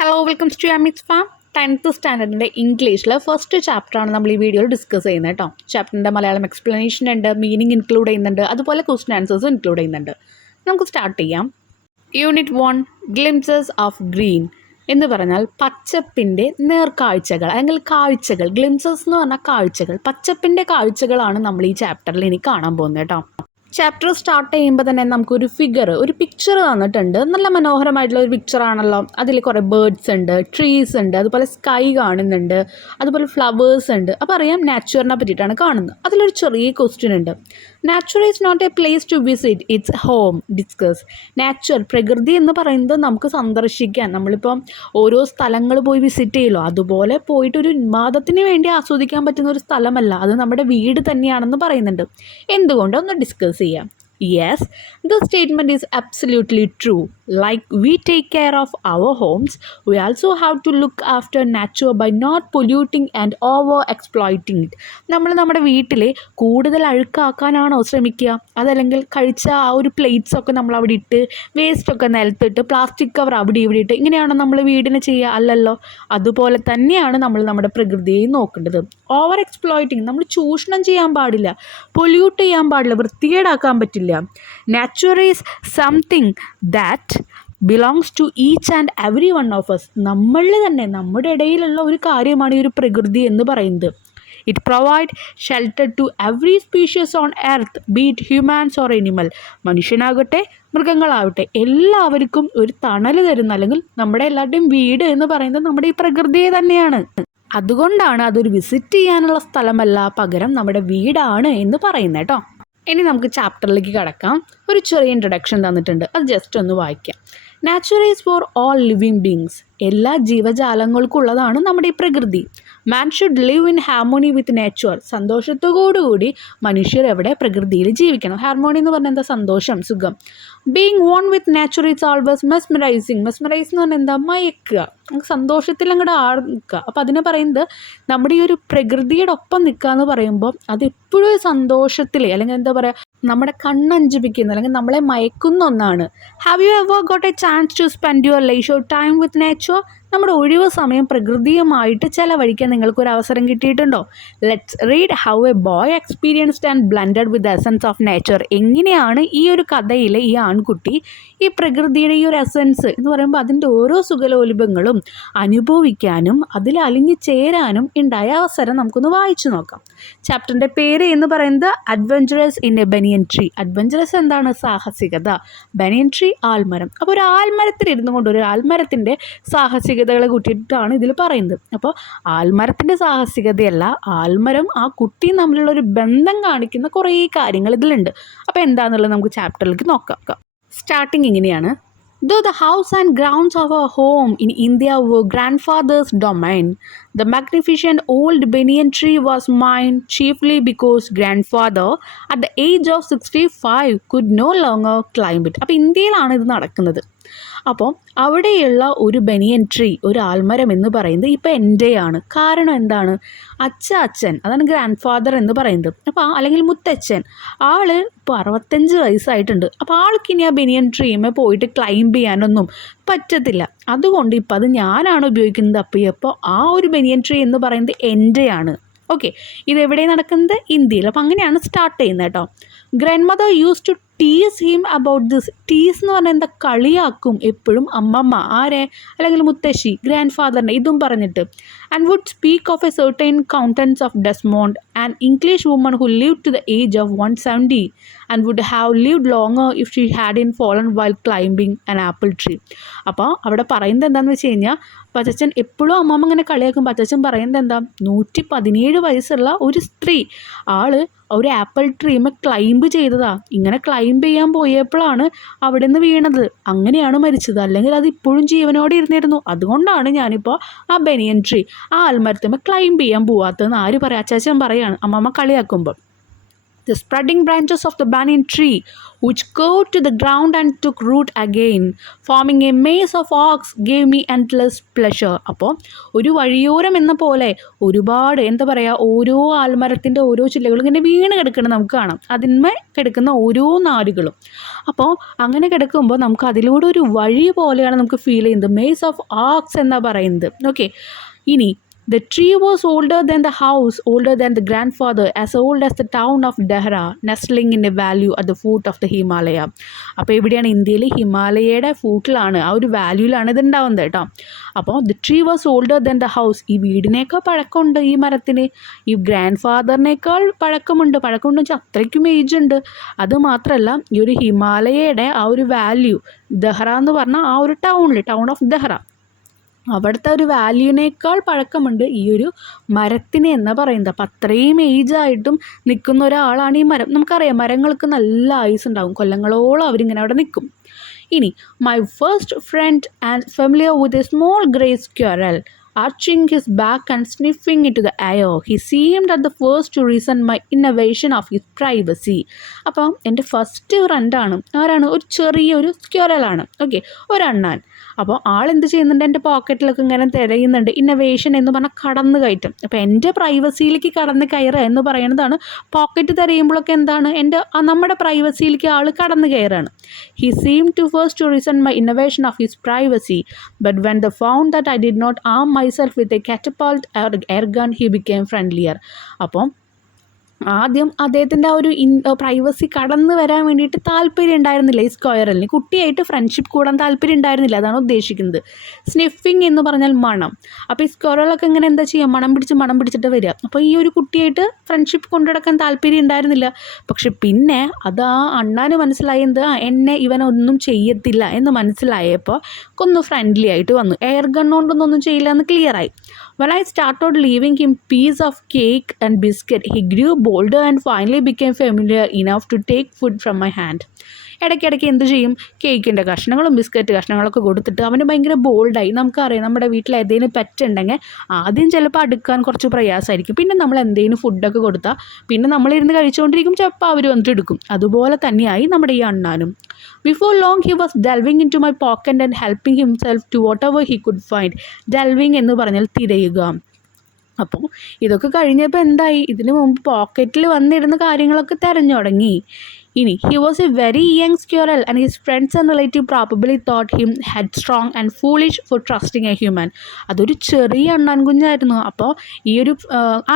Hello welcome to Amit farm. 10th സ്റ്റാൻഡേർഡിൻ്റെ ഇംഗ്ലീഷിൽ first ചാപ്റ്ററാണ് നമ്മൾ ഈ വീഡിയോയിൽ ഡിസ്കസ് ചെയ്യുന്നത് കേട്ടോ. ചാപ്റ്ററിൻ്റെ മലയാളം എക്സ്പ്ലനേഷൻ ഉണ്ട്, മീനിങ് ഇൻക്ലൂഡ് ചെയ്യുന്നുണ്ട്, അതുപോലെ ക്വസ്റ്റ്യൻ ആൻസേഴ്സും ഇൻക്ലൂഡ് ചെയ്യുന്നുണ്ട്. നമുക്ക് സ്റ്റാർട്ട് ചെയ്യാം. യൂണിറ്റ് 1 ഗ്ലിംസസ് ഓഫ് ഗ്രീൻ എന്ന് പറഞ്ഞാൽ പച്ചപ്പിൻ്റെ നേർക്കാഴ്ചകൾ അല്ലെങ്കിൽ കാഴ്ചകൾ. ഗ്ലിംസസ് എന്ന് പറഞ്ഞാൽ കാഴ്ചകൾ, പച്ചപ്പിൻ്റെ കാഴ്ചകളാണ് നമ്മൾ ഈ ചാപ്റ്ററിൽ ഇനി കാണാൻ പോകുന്നത് കേട്ടോ. ചാപ്റ്റർ സ്റ്റാർട്ട് ചെയ്യുമ്പോൾ തന്നെ നമുക്കൊരു ഒരു പിക്ചർ തന്നിട്ടുണ്ട്. നല്ല മനോഹരമായിട്ടുള്ള ഒരു പിക്ചറാണല്ലോ. അതിൽ കുറേ ബേർഡ്സ് ഉണ്ട്, ട്രീസ് ഉണ്ട്, അതുപോലെ സ്കൈ കാണുന്നുണ്ട്, അതുപോലെ ഫ്ലവേഴ്സ് ഉണ്ട്. അപ്പോൾ അറിയാം നാച്ചുറിനെ പറ്റിയിട്ടാണ് കാണുന്നത്. അതിലൊരു ചെറിയ ക്വസ്റ്റ്യൻ ഉണ്ട്. Nature is not a place to visit, it's home. Discuss. Nature, പ്രകൃതി എന്ന് പറയുന്നത് നമുക്ക് സന്ദർശിക്കാൻ, നമ്മളിപ്പോൾ ഓരോ സ്ഥലങ്ങൾ പോയി വിസിറ്റ് ചെയ്യുമല്ലോ, അതുപോലെ പോയിട്ട് ഒരു ഉന്മാദത്തിന് വേണ്ടി ആസ്വദിക്കാൻ പറ്റുന്ന ഒരു സ്ഥലമല്ല, അത് നമ്മുടെ വീട് തന്നെയാണെന്ന് പറയുന്നുണ്ട്. എന്തുകൊണ്ട് ഒന്ന് ഡിസ്കസ് ചെയ്യാം. Yes, the statement is absolutely true. Like we take care of our homes, we also have to look after nature by not polluting and over exploiting it. നമ്മൾ നമ്മുടെ വീട്ടിൽ കൂടുതൽ അഴുക്കാക്കാനാണോ ശ്രമിക്കുക? അതല്ലെങ്കിൽ കഴിച്ച ആ ഒരു പ്ലേറ്റ്സൊക്കെ നമ്മൾ അവിടെ ഇട്ട്, വേസ്റ്റൊക്കെ നിലത്തിട്ട്, പ്ലാസ്റ്റിക് കവർ അവിടെ ഇവിടെ ഇട്ട്, ഇങ്ങനെയാണോ നമ്മൾ വീടിന് ചെയ്യുക? അല്ലല്ലോ. അതുപോലെ തന്നെയാണ് നമ്മൾ നമ്മുടെ പ്രകൃതിയെ നോക്കേണ്ടത്. ഓവർ എക്സ്പ്ലോയിറ്റിങ്, നമ്മൾ ചൂഷണം ചെയ്യാൻ പാടില്ല, പൊല്യൂട്ട് ചെയ്യാൻ പാടില്ല, വൃത്തികേടാക്കാൻ പറ്റില്ല. Nature is something that belongs to each and every one of us. നമ്മളിൽ തന്നെ, നമ്മുടെ ഇടയിലുള്ള ഒരു കാര്യമാണ് ഈ ഒരു പ്രകൃതി എന്ന് പറയുന്നത്. It provides shelter to every species on earth, be it humans or animal. മനുഷ്യനാകട്ടെ മൃഗങ്ങളാവട്ടെ എല്ലാവർക്കും ഒരു തണൽ തരുന്ന, അല്ലെങ്കിൽ നമ്മുടെ എല്ലാവരുടെയും വീട് എന്ന് പറയുന്നത് നമ്മുടെ ഈ പ്രകൃതിയെ തന്നെയാണ്. അതുകൊണ്ടാണ് അതൊരു വിസിറ്റ് ചെയ്യാനുള്ള സ്ഥലമല്ല, പകരം നമ്മുടെ വീടാണ് എന്ന് പറയുന്നത് കേട്ടോ. ഇനി നമുക്ക് ചാപ്റ്ററിലേക്ക് കടക്കാം. ഒരു ചെറിയ ഇൻട്രഡക്ഷൻ തന്നിട്ടുണ്ട്, അത് ജസ്റ്റ് ഒന്ന് വായിക്കാം. Nature is for all living beings. എല്ലാ ജീവജാലങ്ങൾക്കുള്ളതാണ് നമ്മുടെ ഈ പ്രകൃതി. മാൻ should live in harmony with nature. സന്തോഷത്തോടുകൂടി മനുഷ്യർ എവിടെ? പ്രകൃതിയിൽ ജീവിക്കണം. ഹാർമോണി എന്ന് പറഞ്ഞാൽ എന്താ? സന്തോഷം, സുഖം. Being one with nature is always mesmerising. Mesmerise എന്ന് പറഞ്ഞാൽ എന്താ? മയക്കുക, സന്തോഷത്തിൽ അങ്ങോട്ട് നിൽക്കുക. അപ്പോൾ അതിനെ പറയുന്നത് നമ്മുടെ ഈ ഒരു പ്രകൃതിയുടെ ഒപ്പം നിൽക്കുക എന്ന് പറയുമ്പോൾ അത് എപ്പോഴും സന്തോഷത്തിൽ, അല്ലെങ്കിൽ എന്താ പറയുക, നമ്മുടെ കണ്ണഞ്ചിപ്പിക്കുന്ന, അല്ലെങ്കിൽ നമ്മളെ മയക്കുന്ന ഒന്നാണ്. Have you ever got a chance to spend your leisure time with nature? നമ്മുടെ ഒഴിവ് സമയം പ്രകൃതിയുമായിട്ട് ചിലവഴിക്കാൻ നിങ്ങൾക്കൊരു അവസരം കിട്ടിയിട്ടുണ്ടോ? Let's read how a boy experienced and blended with essence of nature. എങ്ങനെയാണ് ഈ ഒരു കഥയിലെ ഈ ആൺകുട്ടി ഈ പ്രകൃതിയുടെ ഈ ഒരു എസൻസ് എന്ന് പറയുമ്പോൾ അതിൻ്റെ ഓരോ സുഖലോലുപങ്ങളും അനുഭവിക്കാനും അതിൽ അലിഞ്ഞു ചേരാനും ഉണ്ടായ അവസരം നമുക്കൊന്ന് വായിച്ചു നോക്കാം. ചാപ്റ്ററിൻ്റെ പേര് എന്ന് പറയുന്നത് adventurous in A banian tree. Adventurous എന്താണ്? സാഹസികത. ബനിയൻ ട്രീ, ആൽമരം. അപ്പോൾ ഒരു ആൽമരത്തിലിരുന്നു കൊണ്ട് ഒരു ആൽമരത്തിൻ്റെ സാഹസികതകളെ കൂട്ടിയിട്ടാണ് ഇതിൽ പറയുന്നത്. അപ്പോൾ ആൽമരത്തിൻ്റെ സാഹസികതയല്ല, ആൽമരം ആ കുട്ടിയും തമ്മിലുള്ള ഒരു ബന്ധം കാണിക്കുന്ന കുറേ കാര്യങ്ങൾ ഇതിലുണ്ട്. അപ്പോൾ എന്താണെന്നുള്ളത് നമുക്ക് ചാപ്റ്ററിലേക്ക് നോക്കാം. സ്റ്റാർട്ടിങ് ഇങ്ങനെയാണ്. Though the house and grounds of our home in India were grandfather's domain, the magnificent old banyan tree was mine chiefly because grandfather at the age of 65 could no longer climb it. അപ്പോൾ ഇന്ത്യയിലാണ് ഇത് നടക്കുന്നത്. അപ്പോൾ അവിടെയുള്ള ഒരു ബനിയൻ tree, ഒരു ആൽമരം എന്ന് പറയുന്നത് ഇപ്പോൾ എൻ്റെയാണ്. കാരണം എന്താണ്? അച്ഛൻ, അതാണ് ഗ്രാൻഡ് ഫാദർ എന്ന് പറയുന്നത്. അപ്പോൾ അല്ലെങ്കിൽ മുത്തച്ഛൻ, ആൾ ഇപ്പോൾ 65 വയസ്സായിട്ടുണ്ട്. അപ്പോൾ ആൾക്കിനി ആ ബനിയൻ ട്രീമേ പോയിട്ട് ക്ലൈംബ് ചെയ്യാനൊന്നും പറ്റത്തില്ല. അതുകൊണ്ട് ഇപ്പോൾ അത് ഞാനാണ് ഉപയോഗിക്കുന്നത്. അപ്പോൾ ആ ഒരു ബനിയൻ ട്രീ എന്ന് പറയുന്നത് എൻ്റെയാണ്. ഓക്കെ, ഇതെവിടെ നടക്കുന്നത്? ഇന്ത്യയിൽ. അപ്പോൾ അങ്ങനെയാണ് സ്റ്റാർട്ട് ചെയ്യുന്നത് കേട്ടോ. Grandmother use to tease him about this. Tease എന്ന് പറഞ്ഞാൽ എന്താ? കളിയാക്കും എപ്പോഴും അമ്മമ്മ, ആരെ? അല്ലെങ്കിൽ മുത്തശ്ശി, ഗ്രാൻഡ് ഫാദറിനെ ഇതും പറഞ്ഞിട്ട്. And would speak of a certain countess of Desmond, an English woman who lived to the age of 170 and would have lived longer if she had in fallen while climbing an apple tree. അപ്പോൾ അവിടെ പറയുന്നത് എന്താണെന്ന് വെച്ച് കഴിഞ്ഞാൽ, പച്ചച്ചൻ എപ്പോഴും അമ്മമ്മ ഇങ്ങനെ കളിയാക്കും. പച്ചച്ചൻ പറയുന്നത് എന്താ? 117 വയസ്സുള്ള ഒരു സ്ത്രീ, ആള് ഒരു ആപ്പിൾ ട്രീമെ ക്ലൈംബ് ചെയ്തതാ. ഇങ്ങനെ ക്ലൈംബ് ചെയ്യാൻ പോയപ്പോഴാണ് അവിടെ നിന്ന് വീണത്. അങ്ങനെയാണ് മരിച്ചത്. അല്ലെങ്കിൽ അത് ഇപ്പോഴും ജീവനോടെ ഇരുന്നിരുന്നു. അതുകൊണ്ടാണ് ഞാനിപ്പോൾ ആ ബനിയൻ ട്രീ, ആ ആൽമരത്തുമ്മ ക്ലൈംബ് ചെയ്യാൻ പോവാത്തതെന്ന് ആര് പറയാം? അച്ചാച്ചൻ പറയാണ്, അമ്മമ്മ കളിയാക്കുമ്പോൾ. the spreading branches of the banyan tree, which curved to the ground and took root again, forming a maze of oaks, gave me endless pleasure. അപ്പോൾ ഒരു വഴിയോരം എന്ന പോലെ ഒരുപാട് എന്താ പറയുക, ഓരോ ആൽമരത്തിൻ്റെ ഓരോ ചില്ലകളും ഇങ്ങനെ വീണ് കിടക്കണം നമുക്ക് കാണാം, അതിന്മേൽ കിടക്കുന്ന ഓരോ നാരുകളും. അപ്പോൾ അങ്ങനെ കിടക്കുമ്പോൾ നമുക്ക് അതിലൂടെ ഒരു വഴി പോലെയാണ് നമുക്ക് ഫീൽ ചെയ്യുന്നത്. മേസ് ഓഫ് ഓക്സ് എന്നാണ് പറയുന്നത്. ഓക്കെ, ഇനി the tree was older than the house, older than the grandfather, as old as the town of Dehra, nestling in a valley at the foot of the Himalaya. അപ്പോൾ എവിടെയാണ്? ഇന്ത്യയിൽ ഹിമാലയയുടെ ഫൂട്ടിലാണ്, ആ ഒരു വാല്യൂലാണ് ഇത് ഉണ്ടാവുന്നത് കേട്ടോ. അപ്പോൾ the tree was older than the house, ഈ വീടിനേക്കാൾ പഴക്കമുണ്ട് ഈ മരത്തിന്, ഈ ഗ്രാൻഡ് ഫാദറിനേക്കാൾ പഴക്കമുണ്ടെന്ന് വെച്ചാൽ അത്രയ്ക്കും ഏജ് ഉണ്ട്. അതുമാത്രമല്ല ഈ ഒരു ഹിമാലയയുടെ ആ ഒരു വാല്യൂ, ദഹ്റ എന്ന് പറഞ്ഞാൽ ആ ഒരു ടൗൺ ഓഫ് ദഹ്റ, അവിടുത്തെ ഒരു വാല്യൂവിനേക്കാൾ പഴക്കമുണ്ട് ഈ ഒരു മരത്തിന് എന്ന് പറയുന്നത്. അപ്പം അത്രയും ഏജായിട്ടും നിൽക്കുന്ന ഒരാളാണ് ഈ മരം. നമുക്കറിയാം മരങ്ങൾക്ക് നല്ല ആയുസ് ഉണ്ടാകും, കൊല്ലങ്ങളോളം അവരിങ്ങനെ അവിടെ നിൽക്കും. ഇനി my first friend and familiar with a small grey squirrel arching his back and sniffing into the air, he seemed at the first to resent my invasion of his privacy. അപ്പം എൻ്റെ ഫസ്റ്റ് ഫ്രണ്ടാണ് ആരാണ്? ഒരു ചെറിയൊരു സ്ക്വയറലാണ്. Okay, ഒരണ്ണാൻ. അപ്പോൾ ആളെന്ത് ചെയ്യുന്നുണ്ട്? എൻ്റെ പോക്കറ്റിലൊക്കെ ഇങ്ങനെ തിരയുന്നുണ്ട്. ഇന്നവേഷൻ എന്ന് പറഞ്ഞാൽ കടന്നു കയറ്റം. അപ്പോൾ എൻ്റെ പ്രൈവസിയിലേക്ക് കടന്ന് കയറുക എന്ന് പറയുന്നതാണ്. പോക്കറ്റ് തിരയുമ്പോഴൊക്കെ എന്താണ്? നമ്മുടെ പ്രൈവസിയിലേക്ക് ആൾ കടന്നു കയറുകയാണ്. He seemed to first to resent my invasion of his privacy, but when they found that I did not arm myself with a catapult or air gun, he became friendlier. അപ്പോൾ ആദ്യം അദ്ദേഹത്തിൻ്റെ ആ ഒരു privacy കടന്നു വരാൻ വേണ്ടിയിട്ട് താല്പര്യം ഉണ്ടായിരുന്നില്ല ഈ സ്ക്വയറലിന്. കുട്ടിയായിട്ട് ഫ്രണ്ട്ഷിപ്പ് കൂടാൻ താല്പര്യം ഉണ്ടായിരുന്നില്ല, അതാണ് ഉദ്ദേശിക്കുന്നത്. സ്നിഫിങ് എന്ന് പറഞ്ഞാൽ മണം. അപ്പോൾ ഈ സ്ക്വയറലൊക്കെ ഇങ്ങനെ എന്താ ചെയ്യുക? മണം പിടിച്ചിട്ട് വരിക. അപ്പോൾ ഈ ഒരു കുട്ടിയായിട്ട് ഫ്രണ്ട്ഷിപ്പ് കൊണ്ടുനടക്കാൻ താല്പര്യം ഉണ്ടായിരുന്നില്ല. പക്ഷെ പിന്നെ അത് ആ അണ്ണാന് മനസ്സിലായി, എന്നെ ഇവനൊന്നും ചെയ്യത്തില്ല എന്ന് മനസ്സിലായപ്പോൾ ഒന്ന് ഫ്രണ്ട്ലി ആയിട്ട് വന്നു. എയർ ഗൺ കൊണ്ടൊന്നും ചെയ്യില്ല എന്ന് ക്ലിയറായി. When I started leaving him piece of cake and biscuit, he grew bolder and finally became familiar enough to take food from my hand. ഇടയ്ക്കിടയ്ക്ക് എന്ത് ചെയ്യും? കേക്കിൻ്റെ കഷ്ണങ്ങളും ബിസ്ക്കറ്റ് കഷ്ണങ്ങളൊക്കെ കൊടുത്തിട്ട് അവന് ഭയങ്കര ബോൾഡായി. നമുക്കറിയാം നമ്മുടെ വീട്ടിൽ ഏതെങ്കിലും പെറ്റുണ്ടെങ്കിൽ ആദ്യം ചിലപ്പോൾ അടുക്കാൻ കുറച്ച് പ്രയാസമായിരിക്കും. പിന്നെ നമ്മൾ എന്തെങ്കിലും ഫുഡൊക്കെ കൊടുത്താൽ പിന്നെ നമ്മളിരുന്ന് കഴിച്ചുകൊണ്ടിരിക്കും, ചിലപ്പോൾ അവർ വന്നിട്ട് എടുക്കും. അതുപോലെ തന്നെയായി നമ്മുടെ ഈ അണ്ണാനും. Before long he was delving into my pocket and helping himself to whatever he could find. Delving എന്ന് പറഞ്ഞാൽ തിരയുക. അപ്പോൾ ഇതൊക്കെ കഴിഞ്ഞപ്പോൾ എന്തായി? ഇതിനു മുമ്പ് പോക്കറ്റിൽ വന്നിരുന്ന കാര്യങ്ങളൊക്കെ തിരഞ്ഞു തുടങ്ങി. ഇനി he was a very young squirrel and his friends and relatives probably thought him headstrong and foolish for trusting a human. അതൊരു ചെറിയ അണ്ണാൻ കുഞ്ഞായിരുന്നു. അപ്പോൾ ഈ ഒരു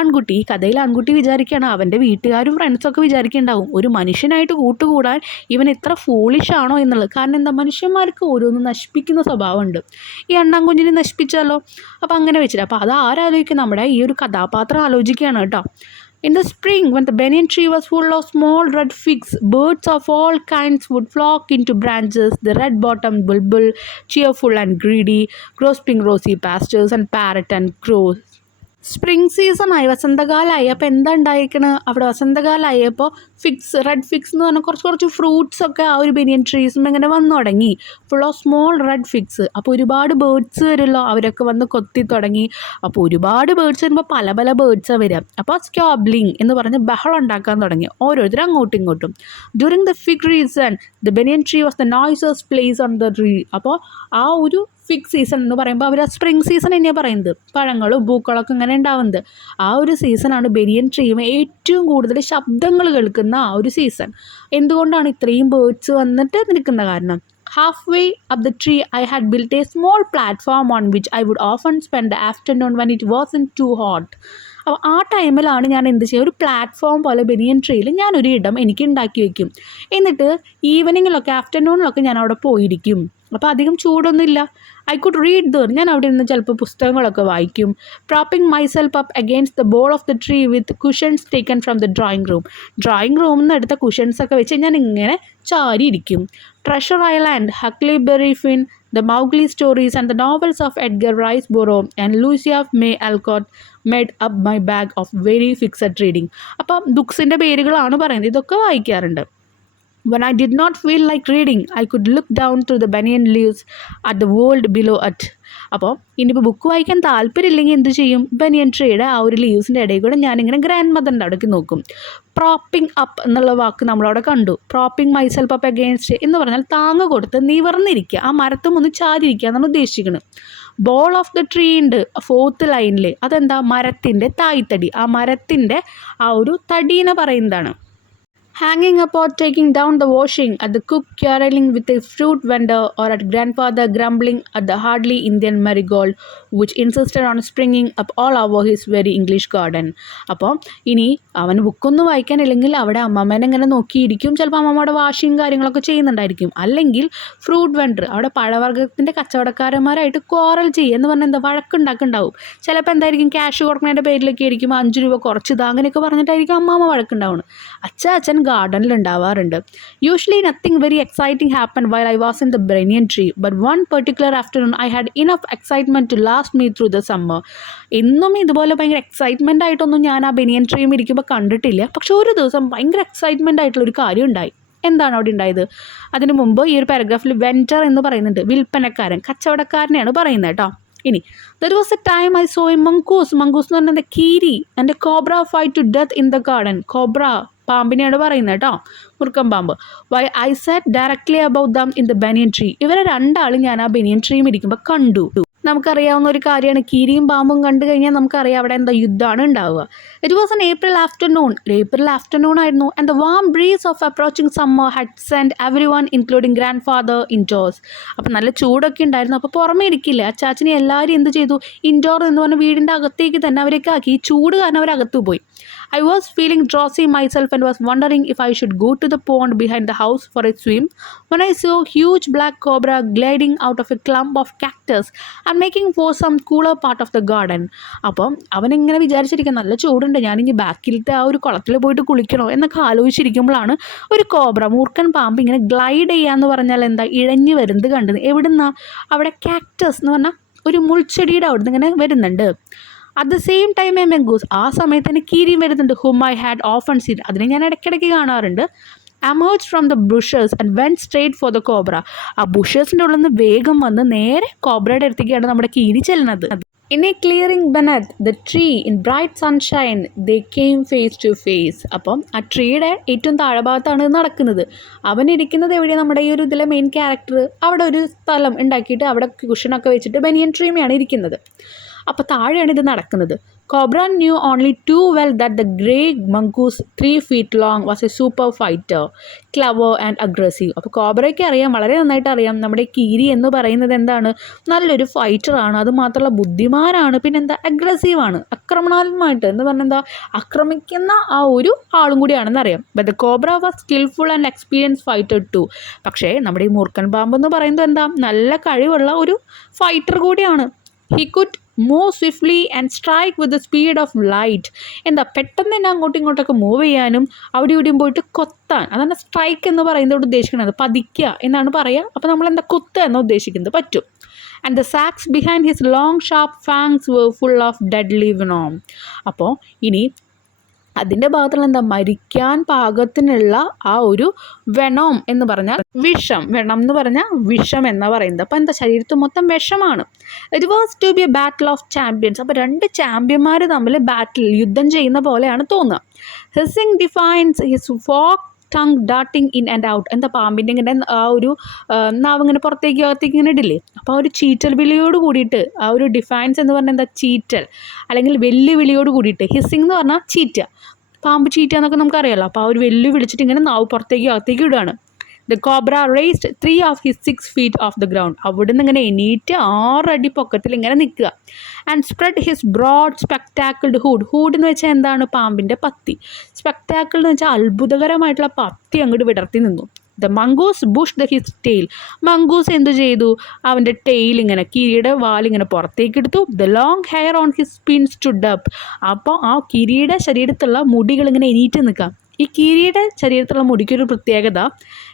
ആൺകുട്ടി, ഈ കഥയിൽ ആൺകുട്ടി വിചാരിക്കുകയാണ്, അവൻ്റെ വീട്ടുകാരും ഫ്രണ്ട്സൊക്കെ വിചാരിക്കുന്നുണ്ടാവും ഒരു മനുഷ്യനായിട്ട് കൂട്ടുകൂടാൻ ഇവൻ ഇത്ര ഫൂളിഷ് ആണോ എന്നുള്ളത്. കാരണം എന്താ, മനുഷ്യന്മാർക്ക് ഓരോന്ന് നശിപ്പിക്കുന്ന സ്വഭാവമുണ്ട്. ഈ അണ്ണാൻ കുഞ്ഞിനെ നശിപ്പിച്ചാലോ? അപ്പോൾ അങ്ങനെ വെച്ചിട്ട് അപ്പോൾ അത് ആരാലോചിക്കും? നമ്മുടെ ഈ ഒരു കഥാപാത്രം ആലോചിക്കുകയാണ് കേട്ടോ. In the spring, when the banyan tree was full of small red figs, birds of all kinds would flock into branches. The red-bottomed bulbul, cheerful and greedy, grasping rosy pastures, and parrot and crow. Spring സീസണായി, വസന്തകാലമായി. അപ്പോൾ എന്താ ഉണ്ടായിരിക്കണത് അവിടെ? വസന്തകാലമായപ്പോൾ red figs എന്ന് പറഞ്ഞാൽ കുറച്ച് ഫ്രൂട്ട്സൊക്കെ ആ ഒരു ബനിയൻ ട്രീസും ഇങ്ങനെ വന്നു തുടങ്ങി. Full of small red figs. അപ്പോൾ ഒരുപാട് ബേർഡ്സ് വരുമല്ലോ, അവരൊക്കെ വന്ന് കൊത്തി തുടങ്ങി. അപ്പോൾ ഒരുപാട് ബേർഡ്സ് വരുമ്പോൾ പല ബേർഡ്സാണ് വരിക. അപ്പോൾ സ്ക്യാബ്ലിങ് എന്ന് പറഞ്ഞ് ബഹളം ഉണ്ടാക്കാൻ തുടങ്ങി, ഓരോരുത്തരും അങ്ങോട്ടും ഇങ്ങോട്ടും. During the fig season the banyan tree was the noises place on the tree. അപ്പോൾ ആ ഒരു ഫിഗ് സീസൺ എന്ന് പറയുമ്പോൾ അവർ ആ സ്പ്രിങ് സീസൺ തന്നെയാണ് പറയുന്നത്. പഴങ്ങളും പൂക്കളൊക്കെ ഇങ്ങനെ ഉണ്ടാവുന്നത് ആ ഒരു സീസണാണ്. ബനിയൻ ട്രീയും ഏറ്റവും കൂടുതൽ ശബ്ദങ്ങൾ കേൾക്കുന്ന ആ ഒരു സീസൺ. എന്തുകൊണ്ടാണ് ഇത്രയും ബേർഡ്സ് വന്നിട്ട് നിൽക്കുന്ന കാരണം? Halfway up the tree, I had built a small platform on which I would often spend the afternoon when it wasn't too hot. അപ്പോൾ ആ ടൈമിലാണ് ഞാൻ എന്ത് ചെയ്യുക, ഒരു പ്ലാറ്റ്ഫോം പോലെ ബനിയൻ ട്രീയിൽ ഞാനൊരു ഇടം എനിക്ക് ഉണ്ടാക്കി വയ്ക്കും. എന്നിട്ട് ഈവനിങ്ങിലൊക്കെ ആഫ്റ്റർനൂണിലൊക്കെ ഞാൻ അവിടെ പോയിരിക്കും. അപ്പോൾ അധികം ചൂടൊന്നുമില്ല. ഐ കുഡ് റീഡ് ദർ, ഞാൻ അവിടെ നിന്ന് ചിലപ്പോൾ പുസ്തകങ്ങളൊക്കെ വായിക്കും. Propping myself up against the bole of the tree with cushions taken from the drawing റൂമിൽ നിന്ന് എടുത്ത കുഷൻസൊക്കെ വെച്ച് ഞാൻ ഇങ്ങനെ ചാരിയിരിക്കും. Treasure Island, Huckleberry Finn, the Mowgli stories and the novels of Edgar Rice Burroughs and Lucia May Alcott made up my bag of very fixed reading. അപ്പം ബുക്സിൻ്റെ പേരുകളാണ് പറയുന്നത്, ഇതൊക്കെ വായിക്കാറുണ്ട്. When I did not feel like reading, I could look down through the banyan leaves at the world below it. അപ്പോൾ ഇനിയിപ്പോൾ book വായിക്കാൻ താല്പര്യമില്ലെങ്കിൽ എന്ത് ചെയ്യും, ബനിയൻ ട്രീയുടെ ആ ഒരു ലീവ്സിൻ്റെ ഇടയിൽ കൂടെ ഞാനിങ്ങനെ ഗ്രാൻഡ് മദറിൻ്റെ അവിടേക്ക് നോക്കും. പ്രോപ്പിംഗ് അപ്പ് എന്നുള്ള വാക്ക് നമ്മളവിടെ കണ്ടു. പ്രോപ്പിംഗ് മൈസെൽഫ് അപ്പ് അഗെയിൻസ്റ്റ് എന്ന് പറഞ്ഞാൽ താങ്ങ് കൊടുത്ത് നിവർന്നിരിക്കുക, ആ മരത്തും ഒന്ന് ചാരിയിരിക്കുക എന്നാണ് ഉദ്ദേശിക്കുന്നത്. ബോൾ ഓഫ് ദ ട്രീ ഉണ്ട് 4th ലൈനിൽ. അതെന്താ, മരത്തിൻ്റെ തായ്തടി, ആ മരത്തിൻ്റെ ആ ഒരു തടീനെ പറയുന്നതാണ്. Hanging up or taking down the washing, at the cook quarreling with a fruit vendor, or at grandfather grumbling at the hardly Indian marigold which insisted on springing up all over his very English garden. അപ്പോൾ ഇനി അവന് ബുക്കൊന്നും വായിക്കാനില്ലെങ്കിൽ അവിടെ അമ്മമ്മേനെ ഇങ്ങനെ നോക്കിയിരിക്കും. ചിലപ്പോൾ അമ്മമ്മയുടെ washing കാര്യങ്ങളൊക്കെ ചെയ്യുന്നുണ്ടായിരിക്കും. അല്ലെങ്കിൽ ഫ്രൂട്ട് വെണ്ടർ, അവിടെ പഴവർഗ്ഗത്തിൻ്റെ കച്ചവടക്കാരന്മാരായിട്ട് കോറൽ ചെയ്യുക എന്ന് പറഞ്ഞാൽ എന്താ, വഴക്കുണ്ടാക്കുന്നുണ്ടാവും. ചിലപ്പോൾ എന്തായിരിക്കും, ക്യാഷ് കൊടുക്കുന്നതിൻ്റെ പേരിലൊക്കെ ആയിരിക്കും 5 രൂപ കുറച്ചിതാ അങ്ങനെയൊക്കെ പറഞ്ഞിട്ടായിരിക്കും അമ്മമ്മ വഴക്കുണ്ടാവുന്നത്. അച്ഛൻ ഗാർഡനിൽ ഉണ്ടാവാറുണ്ട്. Usually nothing very exciting happen while I was in the banyan tree, but one particular afternoon I had enough excitement to last me through the summer. എന്നും ഇതുപോലെ ഭയങ്കര എക്സൈറ്റ്മെൻ്റ് ആയിട്ടൊന്നും ഞാൻ ആ ബനിയൻ ട്രീയും ഇരിക്കുമ്പോൾ കണ്ടിട്ടില്ല. പക്ഷെ ഒരു ദിവസം ഭയങ്കര എക്സൈറ്റ്മെൻ്റ് ആയിട്ടുള്ളൊരു കാര്യം ഉണ്ടായി. എന്താണ് അവിടെ ഉണ്ടായത്? അതിന് മുമ്പ് ഈ ഒരു പാരഗ്രാഫിൽ വെൻഡർ എന്ന് പറയുന്നുണ്ട്, വിൽപ്പനക്കാരൻ, കച്ചവടക്കാരനെയാണ് പറയുന്നത് കേട്ടോ. ഇനി there was a time I saw a mongoose എന്ന് പറഞ്ഞാൽ കീരി and a cobra fight to death in the garden. Cobra പാമ്പിനെയാണ് പറയുന്നത് കേട്ടോ, മുറുക്കം പാമ്പ്. While I sat directly about them in the banyan tree. ഇവരെ രണ്ടാളും ഞാൻ ആ ബനിയൻ ട്രീയും ഇരിക്കുമ്പോൾ കണ്ടു. നമുക്കറിയാവുന്ന ഒരു കാര്യമാണ്, കീരിയും പാമ്പും കണ്ടു കഴിഞ്ഞാൽ നമുക്കറിയാം അവിടെ എന്താ യുദ്ധമാണ് ഉണ്ടാവുക. It was an April afternoon ആയിരുന്നു. And the warm breeze of approaching summer had send every one including grandfather indoors. അപ്പം നല്ല ചൂടൊക്കെ ഉണ്ടായിരുന്നു. അപ്പോൾ പുറമേ ഇരിക്കില്ല, അച്ചാച്ചനെ എല്ലാവരും എന്ത് ചെയ്തു, ഇൻഡോർ എന്ന് പറഞ്ഞ വീടിൻ്റെ അകത്തേക്ക് തന്നെ അവരൊക്കെ ആക്കി. ഈ ചൂട് കാരണം അവരകത്തു പോയി. I was feeling drowsy myself and was wondering if I should go to the pond behind the house for a swim when I saw a huge black cobra gliding out of a clump of cactus and making for some cooler part of the garden. അപ്പം അവനിങ്ങനെ വിചാരിച്ചിരിക്കുക, നല്ല ചൂടുണ്ട്, ഞാനിങ്ങനെ ബാക്കിലത്തെ ആ ഒരു കുളത്തിൽ പോയിട്ട് കുളിക്കണോ എന്നൊക്കെ ആലോചിച്ചിരിക്കുമ്പോഴാണ് ഒരു കോബ്ര, മൂർഖൻ പാമ്പ് ഇങ്ങനെ ഗ്ലൈഡ് ചെയ്യാന്ന് പറഞ്ഞാൽ എന്താ, ഇഴഞ്ഞു വരുന്നത് കണ്ടത്. എവിടുന്നാ? അവിടെ കാക്ടസ് എന്ന് പറഞ്ഞാൽ ഒരു മുൾച്ചെടിയുടെ അവിടുന്ന് ഇങ്ങനെ വരുന്നുണ്ട്. At the same time a mongoose, ആ സമയത്ത് തന്നെ കീരിയും വരുന്നുണ്ട്. Hmm I had often seen, അതിനെ ഞാൻ ഇടയ്ക്കിടയ്ക്ക് കാണാറുണ്ട്. Emerge from the bushes and went straight for the cobra. ആ ബുഷേഴ്സിൻ്റെ ഉള്ളിൽ നിന്ന് വേഗം വന്ന് നേരെ കോബ്രയുടെ അടുത്തേക്കാണ് നമ്മുടെ കീരി ചെല്ലുന്നത്. In a clearing beneath the tree in bright sunshine they came face to face. അപ്പം ആ ട്രീയുടെ ഏറ്റവും താഴെഭാഗത്താണ് നടക്കുന്നത്. അവനിരിക്കുന്നത് എവിടെയാണ്, നമ്മുടെ ഈ ഒരു ഇതിലെ മെയിൻ ക്യാരക്ടർ അവിടെ ഒരു സ്ഥലം ഉണ്ടാക്കിയിട്ട് അവിടെ കുഷനൊക്കെ വെച്ചിട്ട് ബനിയൻ ട്രീമയാണ് ഇരിക്കുന്നത്. അപ്പോൾ താഴെയാണ് ഇത് നടക്കുന്നത്. Cobra knew only too well that the grey mongoose 3 feet long was a super fighter, clever and aggressive. അപ്പോൾ കോബ്രയ്ക്ക് അറിയാം, വളരെ നന്നായിട്ട് അറിയാം, നമ്മുടെ കീരി എന്ന് പറയുന്നത് എന്താണ്, നല്ലൊരു ഫൈറ്ററാണ്, അതുമാത്രമല്ല ബുദ്ധിമാനാണ്, പിന്നെന്താ അഗ്രസീവാണ്, ആക്രമണാത്മകമായിട്ട് എന്ന് പറഞ്ഞാൽ എന്താ, ആക്രമിക്കുന്ന ആ ഒരു ആളും കൂടിയാണെന്ന് അറിയാം. But the cobra was skilful and experience fighter too. പക്ഷേ നമ്മുടെ ഈ മൂർഖൻ പാമ്പ് എന്ന് പറയുന്നത് എന്താ, നല്ല കഴിവുള്ള ഒരു ഫൈറ്റർ കൂടിയാണ്. He could move swiftly and strike with the speed of light. എന്താ, പെട്ടെന്ന് തന്നെ അങ്ങോട്ടും ഇങ്ങോട്ടൊക്കെ മൂവ് ചെയ്യാനും അവിടെ ഇവിടെയും പോയിട്ട് കൊത്താൻ, അതാണ് സ്ട്രൈക്ക് എന്ന് പറയുന്നത് ഉദ്ദേശിക്കുന്നത്, പതിക്കുക എന്നാണ് പറയുക. അപ്പോൾ നമ്മൾ എന്താ, കൊത്തുക എന്ന് ഉദ്ദേശിക്കുന്നത് പറ്റും. And the sacs behind his long sharp fangs were full of deadly venom. അപ്പോൾ ഇനി അതിൻ്റെ ഭാഗത്തുള്ള എന്താ, മരിക്കാൻ പാകത്തിനുള്ള ആ ഒരു വെനോം എന്ന് പറഞ്ഞാൽ വിഷം, വെണം എന്ന് പറഞ്ഞാൽ വിഷം എന്നാ പറയുന്നത്. അപ്പോൾ എന്താ, ശരീരത്തിൽ മൊത്തം വിഷമാണ്. It was to be a battle of champions. അപ്പോൾ 2 ചാമ്പ്യന്മാർ തമ്മിൽ യുദ്ധം ചെയ്യുന്ന പോലെയാണ് തോന്നുക. Hissing defiance his forked tongue darting in and out. എന്താ, പാമ്പിൻ്റെ ഇങ്ങനെ ആ ഒരു നാവ് ഇങ്ങനെ പുറത്തേക്ക് അകത്തേക്ക് ഇങ്ങനെ ഇടില്ലേ, അപ്പോൾ ആ ഒരു ചീറ്റൽ വിളിയോട് കൂടിയിട്ട്, ആ ഒരു ഡിഫൈൻസ് എന്ന് പറഞ്ഞാൽ എന്താ, ചീറ്റൽ അല്ലെങ്കിൽ വെല്ലുവിളിയോട് കൂടിയിട്ട്. ഹിസ്സിങ് എന്ന് പറഞ്ഞാൽ ചീറ്റ, പാമ്പ് ചീറ്റ എന്നൊക്കെ നമുക്കറിയാമല്ലോ. അപ്പോൾ ആ ഒരു വെല്ലു വിളിച്ചിട്ട് ഇങ്ങനെ നാവ് പുറത്തേക്ക് അകത്തേക്ക് ഇടുകയാണ്. The cobra raised 3 of his 6 feet off the ground. അവിടുന്ന് ഇങ്ങനെ എണീറ്റ് 6 അടി പൊക്കത്തിൽ ഇങ്ങനെ നിൽക്കുക. And spread his broad spectacled hood എന്ന് വെച്ചാൽ എന്താണ്, പാമ്പിൻ്റെ പത്തി. സ്പെക്ടാക്കിൾ എന്ന് വെച്ചാൽ അത്ഭുതകരമായിട്ടുള്ള പത്തി അങ്ങോട്ട് വിടർത്തി നിന്നു. The mongoose bushed his tail. Mongoose എന്തു ചെയ്തു, അവൻ്റെ ടെയിൽ ഇങ്ങനെ, കീരിയുടെ വാലിങ്ങനെ പുറത്തേക്ക് എടുത്തു. The long hair on his spine stood up. അപ്പോൾ ആ കീരിയുടെ ശരീരത്തുള്ള മുടികൾ ഇങ്ങനെ എണീറ്റ് നിൽക്കാം. ഈ കീരിയുടെ ശരീരത്തിലുള്ള മുടിക്കൊരു പ്രത്യേകത,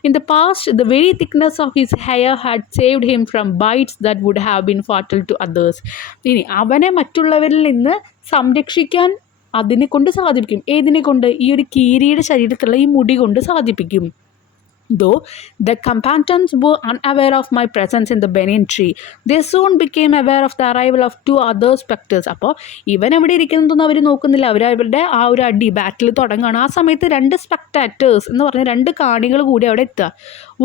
in the past the very thickness of his hair had saved him from bites that would have been fatal to others. ഇനി അവനെ മറ്റുള്ളവരിൽ നിന്ന് സംരക്ഷിക്കാൻ അതിനെ കൊണ്ട് സാധിപ്പിക്കും. ഏതിനെ കൊണ്ട്? ഈ ഒരു കീരിയുടെ ശരീരത്തിലുള്ള ഈ മുടി കൊണ്ട് സാധിപ്പിക്കും. Though the combatants were unaware of my presence in the banyan tree, they soon became aware of the arrival of two other spectres. അപ്പോൾ ഇവൻ എവിടെ ഇരിക്കുന്നതൊന്നും അവർ നോക്കുന്നില്ല, അവരുടെ ആ ഒരു അടി ബാറ്റിൽ തുടങ്ങുകയാണ്. ആ സമയത്ത് രണ്ട് സ്പെക്ടാറ്റേഴ്സ് എന്ന് പറഞ്ഞ രണ്ട് കാണികൾ കൂടി അവിടെ എത്തുക.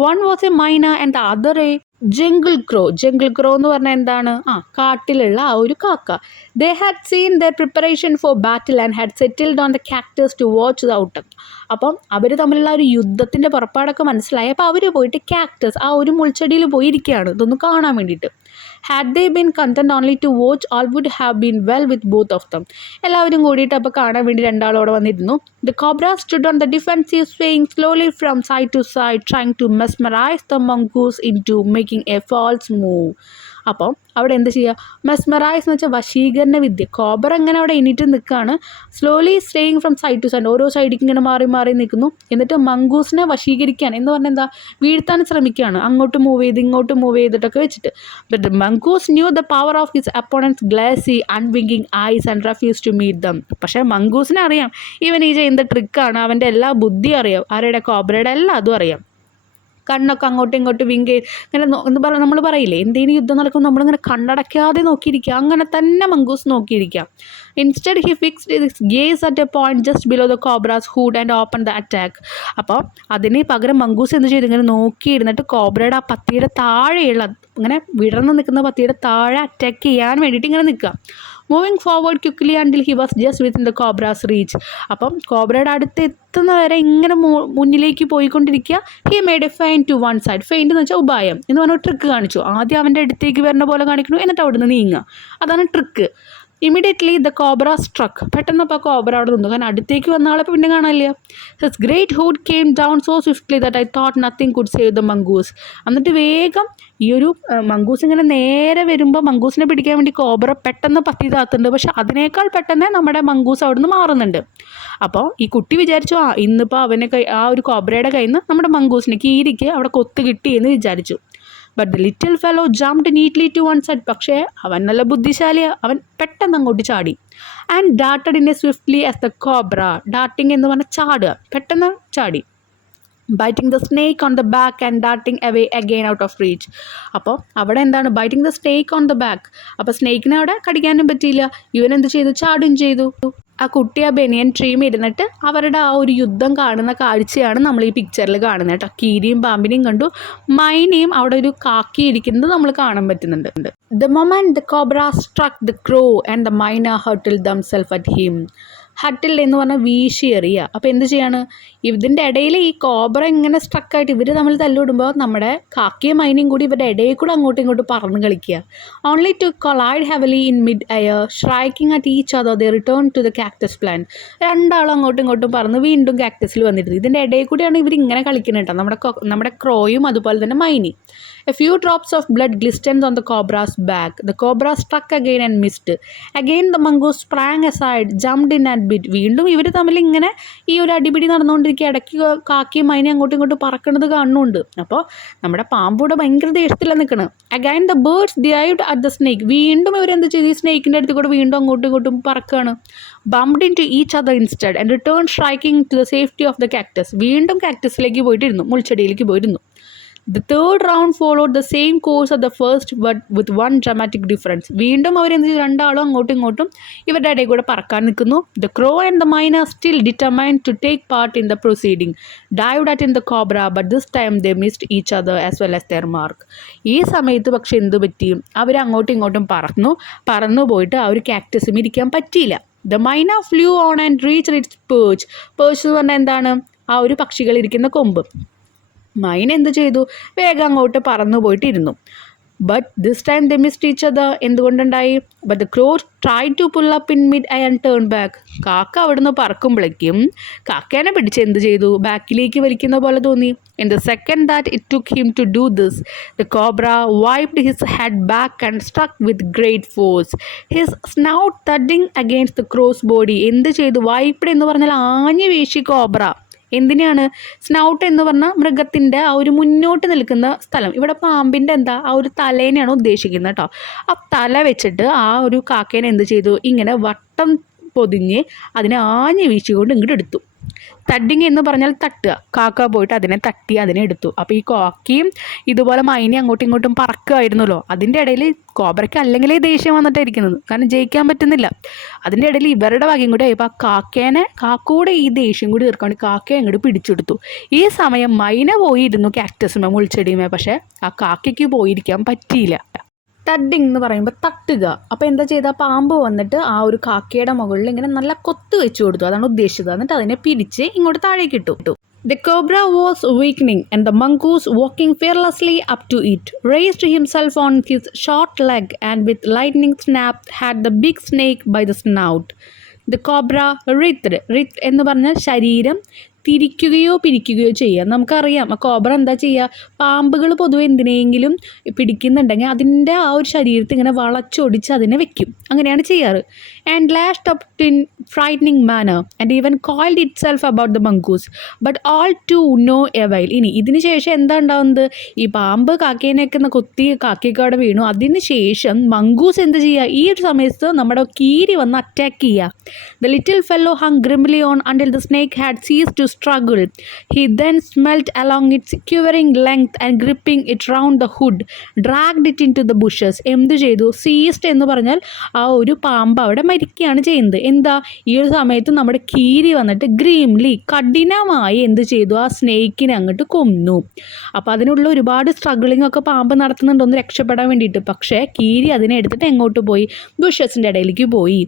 One was a myna and the other a jungle crow എന്ന് പറഞ്ഞാൽ എന്താണ്? കാട്ടിലുള്ള ആ ഒരു കാക്ക. They had seen their preparation for battle and had settled on the cactus to watch the outcome. അപ്പം അവർ തമ്മിലുള്ള ഒരു യുദ്ധത്തിൻ്റെ പുറപ്പാടൊക്കെ മനസ്സിലായി. അപ്പോൾ അവർ പോയിട്ട് കാക്ടസ് ആ ഒരു മുൾച്ചെടിയിൽ പോയിരിക്കുകയാണ് ഇതൊന്ന് കാണാൻ വേണ്ടിയിട്ട്. Had they been content only to watch all would have been well with both of them. എല്ലാവരും കൂടിയിട്ട് അപ്പോൾ കാണാൻ വേണ്ടി രണ്ടാളോടെ വന്നിരുന്നു. The cobra stood on the defensive, swaying slowly from side to side, trying to mesmerize the mongoose into making a false move. അപ്പോൾ അവിടെ എന്ത് ചെയ്യുക? മെസ്മറൈസ് എന്ന് വെച്ചാൽ വശീകരണ വിദ്യ. കോബ്ര ഇങ്ങനെ അവിടെ എണീറ്റ് നിൽക്കുകയാണ്. Slowly straying from side to side, ഓരോ സൈഡിലേക്ക് ഇങ്ങനെ മാറി മാറി നിൽക്കുന്നു. എന്നിട്ട് മംഗൂസിനെ വശീകരിക്കാൻ എന്ന് പറഞ്ഞാൽ എന്താ, വീഴ്ത്താൻ ശ്രമിക്കുകയാണ്, അങ്ങോട്ട് മൂവ് ചെയ്ത് ഇങ്ങോട്ട് മൂവ് ചെയ്തിട്ടൊക്കെ വെച്ചിട്ട്. But mongoose knew the power of his opponent's glassy unwinking eyes and refuse to meet them. പക്ഷേ മംഗൂസിനെ അറിയാം ഇവൻ ഈ ചെയ്യുന്ന ട്രിക്കാണ്, അവൻ്റെ എല്ലാ ബുദ്ധിയും അറിയാം, ആരുടെ? കോബ്രയുടെ എല്ലാ അതും അറിയാം. കണ്ണൊക്കെ അങ്ങോട്ടും ഇങ്ങോട്ടും വിങ്ക് ഇങ്ങനെ നമ്മൾ പറയില്ലേ, എന്തെങ്കിലും യുദ്ധം നടക്കുമ്പോൾ നമ്മളിങ്ങനെ കണ്ണടയ്ക്കാതെ നോക്കിയിരിക്കുക, അങ്ങനെ തന്നെ മംഗൂസ് നോക്കിയിരിക്കുക. Instead he fixed his gaze at a point just below the cobra's hood and open the attack. അപ്പോൾ അതിന് പകരം മംഗൂസ് എന്ത് ചെയ്തു? ഇങ്ങനെ നോക്കിയിരുന്നിട്ട് കോബ്രയുടെ ആ പത്തിയുടെ താഴെയുള്ള ഇങ്ങനെ വിടർന്ന് നിൽക്കുന്ന പത്തിയുടെ താഴെ അറ്റാക്ക് ചെയ്യാൻ വേണ്ടിയിട്ട് ഇങ്ങനെ നിൽക്കുക. Moving forward quickly until he was just within the cobra's reach. അപ്പം കോബ്രയുടെ അടുത്ത് എത്തുന്ന വരെ ഇങ്ങനെ മുന്നിലേക്ക് പോയിക്കൊണ്ടിരിക്കുക. He made a feint to one side. Feint എന്ന് വെച്ചാൽ ഉപായം എന്ന് പറഞ്ഞ ട്രിക്ക് കാണിച്ചു. ആദ്യം അവൻ്റെ അടുത്തേക്ക് വരുന്ന പോലെ കാണിക്കുന്നു, എന്നിട്ട് അവിടെ നിന്ന് നീങ്ങുക, അതാണ് ട്രിക്ക്. Immediately the cobra സ്ട്രക്ക്. പെട്ടെന്ന് അപ്പോൾ കോബ്ര അവിടെ നിന്നു, കാരണം അടുത്തേക്ക് വന്ന ആളെ പിന്നെ കാണാനില്ല. His great hood came down so swiftly that I thought nothing could save the mongoose. എന്നിട്ട് വേഗം ഈ ഒരു മംഗൂസ് ഇങ്ങനെ നേരെ വരുമ്പോൾ മംഗൂസിനെ പിടിക്കാൻ വേണ്ടി കോബ്ര പെട്ടെന്ന് പത്തി താത്തുന്നുണ്ട്. പക്ഷെ അതിനേക്കാൾ പെട്ടെന്ന് നമ്മുടെ മംഗൂസ് അവിടെ നിന്ന് മാറുന്നുണ്ട്. അപ്പോൾ ഈ കുട്ടി വിചാരിച്ചു, ഇന്നിപ്പോൾ അവനെ ആ ഒരു കോബ്രയുടെ കയ്യിൽ നിന്ന് നമ്മുടെ മംഗൂസിന് കീരിക്ക് അവിടെ കൊത്ത് കിട്ടി എന്ന് വിചാരിച്ചു. But the little fellow jumped neatly to one side. പക്ഷേ അവൻ നല്ല ബുദ്ധിശാലിയാണ്, അവൻ പെട്ടെന്ന് അങ്ങോട്ട് ചാടി. And darted in a swiftly as the cobra. Darting എന്ന് പറഞ്ഞാൽ ചാടുക, പെട്ടെന്ന് ചാടി. Biting the snake on the back and darting away again out of reach. അപ്പോൾ അവിടെ എന്താണ്? Biting the snake on the back. അപ്പോൾ സ്നേക്കിനെ അവിടെ കടിക്കാനും പറ്റിയില്ല. ഇവനെന്ത് ചെയ്തു? ചാടും ചെയ്തു. ആ കുട്ടി ആ ബനിയൻ ട്രീം ഇരുന്നിട്ട് അവരുടെ ആ ഒരു യുദ്ധം കാണുന്ന കാഴ്ചയാണ് നമ്മൾ ഈ പിക്ചറിൽ കാണുന്നത് കേട്ടോ. കീരിയും പാമ്പിനെയും കണ്ടു, മൈനയും അവിടെ ഒരു കാക്കി ഇരിക്കുന്നത് നമ്മൾ കാണാൻ പറ്റുന്നുണ്ട്. The moment the cobra struck the crow and the myna hurtled themselves at him. Hurtle എന്ന് പറഞ്ഞാൽ വീശി എറിയുക. അപ്പോൾ എന്ത് ചെയ്യാണ്? ഇതിൻ്റെ ഇടയിൽ ഈ കോബ്ര ഇങ്ങനെ സ്ട്രക്കായിട്ട് ഇവർ തമ്മിൽ തല്ലിവിടുമ്പോൾ നമ്മുടെ കാക്കയും മൈനയും കൂടി ഇവരുടെ ഇടയിൽ കൂടെ അങ്ങോട്ടും ഇങ്ങോട്ടും പറന്ന് കളിക്കുക. Only to collide heavily in mid air striking at each other they return to the cactus plant. രണ്ടാളും അങ്ങോട്ടും ഇങ്ങോട്ടും പറന്ന് വീണ്ടും കാക്ടസിൽ വന്നിരുന്നു. ഇതിൻ്റെ ഇടയിൽ കൂടിയാണ് ഇവർ ഇങ്ങനെ കളിക്കുന്നത് കേട്ടോ, നമ്മുടെ ക്രോയും അതുപോലെ തന്നെ മൈനി. A few drops of blood glistened on the cobra's back. The cobra struck again and missed. Again the mongoose sprang aside, jumped in and bit. വീണ്ടും ഇവർ തമ്മിൽ ഇങ്ങനെ ഈ ഒരു അടിപിടി നടന്നുകൊണ്ടിരിക്കുക. ഇടയ്ക്ക് കാക്കിയും മൈനയും അങ്ങോട്ടും ഇങ്ങോട്ടും പറക്കുന്നത് കാണുന്നുണ്ട്. അപ്പോൾ നമ്മുടെ പാമ്പൂടെ ഭയങ്കര ദേഷ്യത്തിലാണ് നിൽക്കുന്നത്. Again the birds dived at the snake. വീണ്ടും ഇവരെന്ത് ചെയ്തു? ഈ സ്നേക്കിൻ്റെ അടുത്ത് കൂടെ വീണ്ടും അങ്ങോട്ടും ഇങ്ങോട്ടും പറക്കുകയാണ്. Bumped into each other instead and returned striking to the safety of the cactus. വീണ്ടും കാക്ടസിലേക്ക് പോയിട്ടിരുന്നു, മുൾച്ചെടിയിലേക്ക് പോയിരുന്നു. The third round followed the same course of the first but with one dramatic difference. വീണ്ടും അവരെന്ത് ചെയ്തു? രണ്ടാളും അങ്ങോട്ടും ഇങ്ങോട്ടും ഇവരുടെ ഇടയിൽ കൂടെ പറക്കാൻ നിൽക്കുന്നു. The crow and the myna still determined to take part in the proceeding dived at in the cobra, but this time they missed each other as well as their mark. ഈ സമയത്ത് പക്ഷെ എന്ത് പറ്റി? അവർ അങ്ങോട്ടും ഇങ്ങോട്ടും പറന്നു പോയിട്ട് ആ ഒരു കാക്ടസിൽ ഇരിക്കാൻ പറ്റിയില്ല. The myna flew on and reached its perch. Perch എന്ന് പറഞ്ഞാൽ എന്താണ്? ആ ഒരു പക്ഷികൾ ഇരിക്കുന്ന കൊമ്പ്. മൈന എന്ത് ചെയ്തു? വേഗം അങ്ങോട്ട് പറന്നു പോയിട്ടിരുന്നു. But this time they missed each other. എന്തുകൊണ്ടുണ്ടായി? But the crow try to pull up in mid air and turn back. കാക്ക അവിടുന്ന് പറക്കുമ്പോഴേക്കും കാക്കേനെ പിടിച്ച് എന്ത് ചെയ്തു? ബാക്കിലേക്ക് വലിക്കുന്ന പോലെ തോന്നി. In the second that it took him to do this the cobra whipped his head back and struck with great force, his snout thudding against the crow's body. എന്ത് ചെയ്തു? വൈപ്ഡ് എന്ന് പറഞ്ഞാൽ ആഞ്ഞു വീശി കോബ്ര. എന്തിനാണ്? സ്നൗട്ട് എന്ന് പറഞ്ഞാൽ മൃഗത്തിൻ്റെ ആ ഒരു മുന്നോട്ട് നിൽക്കുന്ന സ്ഥലം. ഇവിടെ പാമ്പിൻ്റെ എന്താ? ആ ഒരു തലേനെയാണ് ഉദ്ദേശിക്കുന്നത് കേട്ടോ. ആ തല വെച്ചിട്ട് ആ ഒരു കാക്കേനെ എന്ത് ചെയ്തു? ഇങ്ങനെ വട്ടം പൊതിഞ്ഞ് അതിനെ ആഞ്ഞു വീശിക്കൊണ്ട് ഇങ്ങോട്ട് എടുത്തു. തഡിങ് എന്ന് പറഞ്ഞാൽ തട്ടുക, കാക്ക പോയിട്ട് അതിനെ തട്ടി അതിനെ എടുത്തു. അപ്പോൾ ഈ കാക്കയും ഇതുപോലെ മൈനെ അങ്ങോട്ടും ഇങ്ങോട്ടും പറക്കുമായിരുന്നല്ലോ. അതിൻ്റെ ഇടയിൽ കോബ്രയ്ക്ക് അല്ലെങ്കിലേ ദേഷ്യം വന്നിട്ടായിരിക്കുന്നത്, കാരണം ജയിക്കാൻ പറ്റുന്നില്ല. അതിൻ്റെ ഇടയിൽ ഇവരുടെ ഭാഗ്യം കൂടി ആയപ്പോൾ ആ കാക്കയുടെ ഈ ദേഷ്യം കൂടി തീർക്കാണ്ട് കാക്കയെ അങ്ങോട്ട് പിടിച്ചെടുത്തു. ഈ സമയം മൈന പോയിരുന്നു കാക്ടസുമേ, മുൾച്ചെടിയുമേ, പക്ഷേ ആ കാക്കയ്ക്ക് പോയിരിക്കാൻ പറ്റിയില്ല. തഡിങ് എന്ന് പറയുമ്പോൾ തട്ടുക. അപ്പോൾ എന്താ ചെയ്താൽ പാമ്പ് വന്നിട്ട് ആ ഒരു കാക്കയുടെ മുകളിൽ ഇങ്ങനെ നല്ല കൊത്ത് വെച്ച് കൊടുത്തു, അതാണ് ഉദ്ദേശിച്ചത്. എന്നിട്ട് അതിനെ പിടിച്ച് ഇങ്ങോട്ട് താഴേക്ക് ഇട്ടു. The cobra was weakening, and the mongoose, walking fearlessly up to it, raised himself on his short leg and with lightning snap had the big snake by the snout. The cobra writhed. Writhed എന്ന് പറഞ്ഞാൽ ശരീരം തിരിക്കുകയോ പിരിക്കുകയോ ചെയ്യുക. നമുക്കറിയാം ആ cobra എന്താ ചെയ്യുക, പാമ്പുകൾ പൊതുവെ എന്തിനെങ്കിലും പിടിക്കുന്നുണ്ടെങ്കിൽ അതിൻ്റെ ആ ഒരു ശരീരത്തിൽ ഇങ്ങനെ വളച്ചൊടിച്ച് അതിനെ വെക്കും, അങ്ങനെയാണ് ചെയ്യാറ്. And lashed up in frightening manner and even coiled itself about the mongoose but all to no avail. ഇനി ഇതിന് ശേഷം എന്താ ഉണ്ടാവുന്നത്, ഈ പാമ്പ് കാക്കേനെയൊക്കെ കൊത്തി കാക്കയ്ക്കവിടെ വീണു. അതിന് ശേഷം മങ്കൂസ് എന്ത് ചെയ്യുക, ഈ ഒരു സമയത്ത് നമ്മുടെ കീരി വന്ന് അറ്റാക്ക് ചെയ്യുക. The little fellow hung grimly on until the snake had cease to struggle. He then smelt along its quivering length and gripping it round the hood, dragged it into the bushes. എന്ത് ചെയ്തു, ceased എന്ന് പറഞ്ഞാൽ ആ ഒരു പാമ്പ് അവിടെ മരിക്കുകയാണ് ചെയ്യുന്നത്. എന്താ, ഈ ഒരു സമയത്ത് നമ്മുടെ കീരി വന്നിട്ട് ഗ്രീംലി കഠിനമായി എന്ത് ചെയ്തു, ആ സ്നേക്കിനെ അങ്ങോട്ട് കൊന്നു. അപ്പോൾ അതിനുള്ള ഒരുപാട് സ്ട്രഗിളിംഗ് ഒക്കെ പാമ്പ് നടത്തുന്നുണ്ട് ഒന്ന് രക്ഷപ്പെടാൻ വേണ്ടിയിട്ട്. പക്ഷേ കീരി അതിനെ എടുത്തിട്ട് എങ്ങോട്ട് പോയി, ബുഷസിൻ്റെ ഇടയിലേക്ക് പോയി.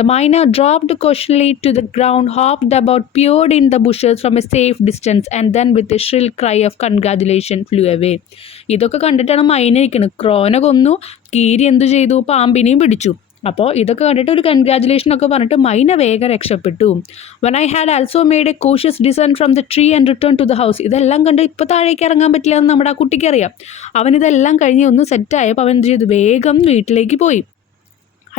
The miner dropped cautiously to the ground, hopped about, peered in the bushes from a safe distance and then with a shrill cry of congratulation flew away. ഇതൊക്കെ കണ്ടിട്ടാണ് മൈന ഇരിക്കുന്നത്. ക്രോനെ കൊന്നു, കീരി എന്തു ചെയ്തു, പാമ്പിനെയും പിടിച്ചു. അപ്പോൾ ഇതൊക്കെ കണ്ടിട്ട് ഒരു കൺഗ്രാജുലേഷൻ ഒക്കെ പറഞ്ഞിട്ട് മൈന വേഗം രക്ഷപ്പെട്ടു. when I had also made a cautious descent from the tree and returned to the house. ഇതെല്ലാം കണ്ട് ഇപ്പോൾ താഴേക്ക് ഇറങ്ങാൻ പറ്റില്ല എന്ന് നമ്മുടെ ആ കുട്ടിക്ക് അറിയാം. അവനിതെല്ലാം കഴിഞ്ഞ് ഒന്ന് സെറ്റായപ്പോൾ അവൻ എന്ത് ചെയ്തു, വേഗം വീട്ടിലേക്ക് പോയി.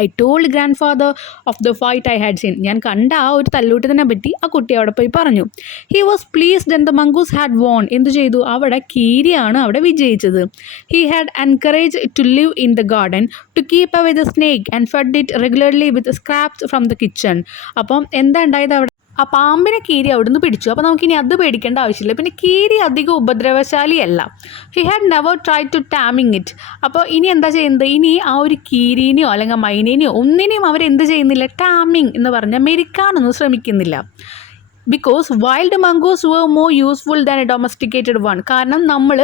I told grandfather of the fight I had seen. ഞാൻ കണ്ട ആ ഒരു തല്ലൂട്ടത്തിനെ പറ്റി ആ കുട്ടി അവിടെ പോയി പറഞ്ഞു. He was pleased and the mongoose had won. എന്തു ചെയ്തു, അവിടെ കീരിയാണ് അവിടെ വിജയിച്ചത്. He had encouraged it to live in the garden, to keep away the snake and fed it regularly with scraps from the kitchen. അപ്പം എന്താ ഉണ്ടായത്, അവിടെ ആ പാമ്പിനെ കീരി അവിടുന്ന് പിടിച്ചു. അപ്പോൾ നമുക്കിനി അത് പേടിക്കേണ്ട ആവശ്യമില്ല. പിന്നെ കീരി അധികം ഉപദ്രവശാലിയല്ല. He had never try to taming it. അപ്പോൾ ഇനി എന്താ ചെയ്യുന്നത്, ഇനി ആ ഒരു കീരീനെയോ അല്ലെങ്കിൽ മൈനേനെയോ ഒന്നിനെയും അവരെന്ത് ചെയ്യുന്നില്ല, ടാമിങ് എന്ന് പറഞ്ഞാൽ മെരിക്കാനൊന്നും ശ്രമിക്കുന്നില്ല. Because wild mongoose were more useful than a domesticated one. കാരണം നമ്മൾ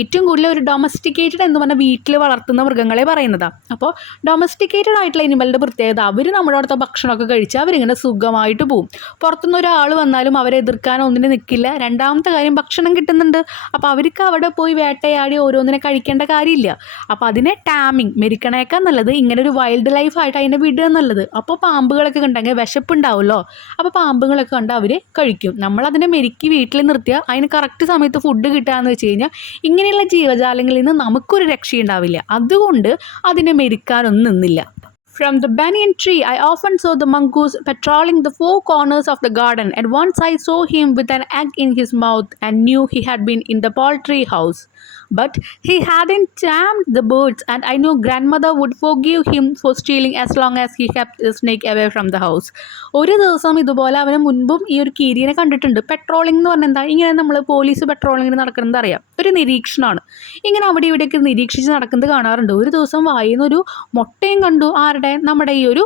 ഏറ്റവും കൂടുതൽ ഒരു ഡൊമസ്റ്റിക്കേറ്റഡ് എന്ന് പറഞ്ഞാൽ വീട്ടിൽ വളർത്തുന്ന മൃഗങ്ങളെ പറയുന്നതാണ്. അപ്പോൾ ഡൊമസ്റ്റിക്കേറ്റഡ് ആയിട്ടുള്ള അനിമലിൻ്റെ പ്രത്യേകത, അവർ നമ്മുടെ അടുത്ത ഭക്ഷണമൊക്കെ കഴിച്ച് അവരിങ്ങനെ സുഖമായിട്ട് പോവും. പുറത്തുനിന്ന് ഒരാൾ വന്നാലും അവരെ എതിർക്കാനോ ഒന്നിനും നിൽക്കില്ല. രണ്ടാമത്തെ കാര്യം, ഭക്ഷണം കിട്ടുന്നുണ്ട്. അപ്പോൾ അവർക്ക് അവിടെ പോയി വേട്ടയാടി ഓരോന്നിനെ കഴിക്കേണ്ട കാര്യമില്ല. അപ്പോൾ അതിനെ ടാമിങ്, മെരിക്കണേക്കാൾ നല്ലത് ഇങ്ങനെ ഒരു വൈൽഡ് ലൈഫായിട്ട് അതിനെ വിടുക എന്നുള്ളത്. അപ്പോൾ പാമ്പുകളൊക്കെ കണ്ടെങ്കിൽ വിശപ്പുണ്ടാവുമല്ലോ, അപ്പോൾ പാമ്പുകളൊക്കെ കണ്ട് അവർ കഴിക്കും. നമ്മളതിനെ മെരുക്കി വീട്ടിൽ നിർത്തിയാൽ അതിന് കറക്റ്റ് സമയത്ത് ഫുഡ് കിട്ടുകയെന്ന് വെച്ച് കഴിഞ്ഞാൽ ഇങ്ങനെയുള്ള ജീവജാലങ്ങളിൽ നിന്ന് നമുക്കൊരു രക്ഷയുണ്ടാവില്ല. അതുകൊണ്ട് അതിനെ മെരുക്കാനൊന്നും നിന്നില്ല. From the banyan tree, I often saw the mongoose patrolling the four corners of the garden, and once I saw him with an egg in his mouth and knew he had been in the poultry house. But he hadn't tamed the birds, and I knew grandmother would forgive him for stealing as long as he kept the snake away from the house. ഒരു ദിവസം ഇതുപോലെ അവന് മുൻപും ഈ ഒരു കീരിനെ കണ്ടിട്ടുണ്ട്. Patrolling എന്ന് പറഞ്ഞാൽ എന്താ, ഇങ്ങനെ നമ്മൾ പോലീസ് പെട്രോളിങ്ങിന് നടക്കുന്നത് അറിയാം, ഒരു നിരീക്ഷണമാണ്. ഇങ്ങനെ അവിടെ ഇവിടെയൊക്കെ നിരീക്ഷിച്ച് നടക്കുന്നത് കാണാറുണ്ട്. ഒരു ദിവസം വായിന്നൊരു മുട്ടയും കണ്ടു, ആരുടെ, നമ്മുടെ ഈ ഒരു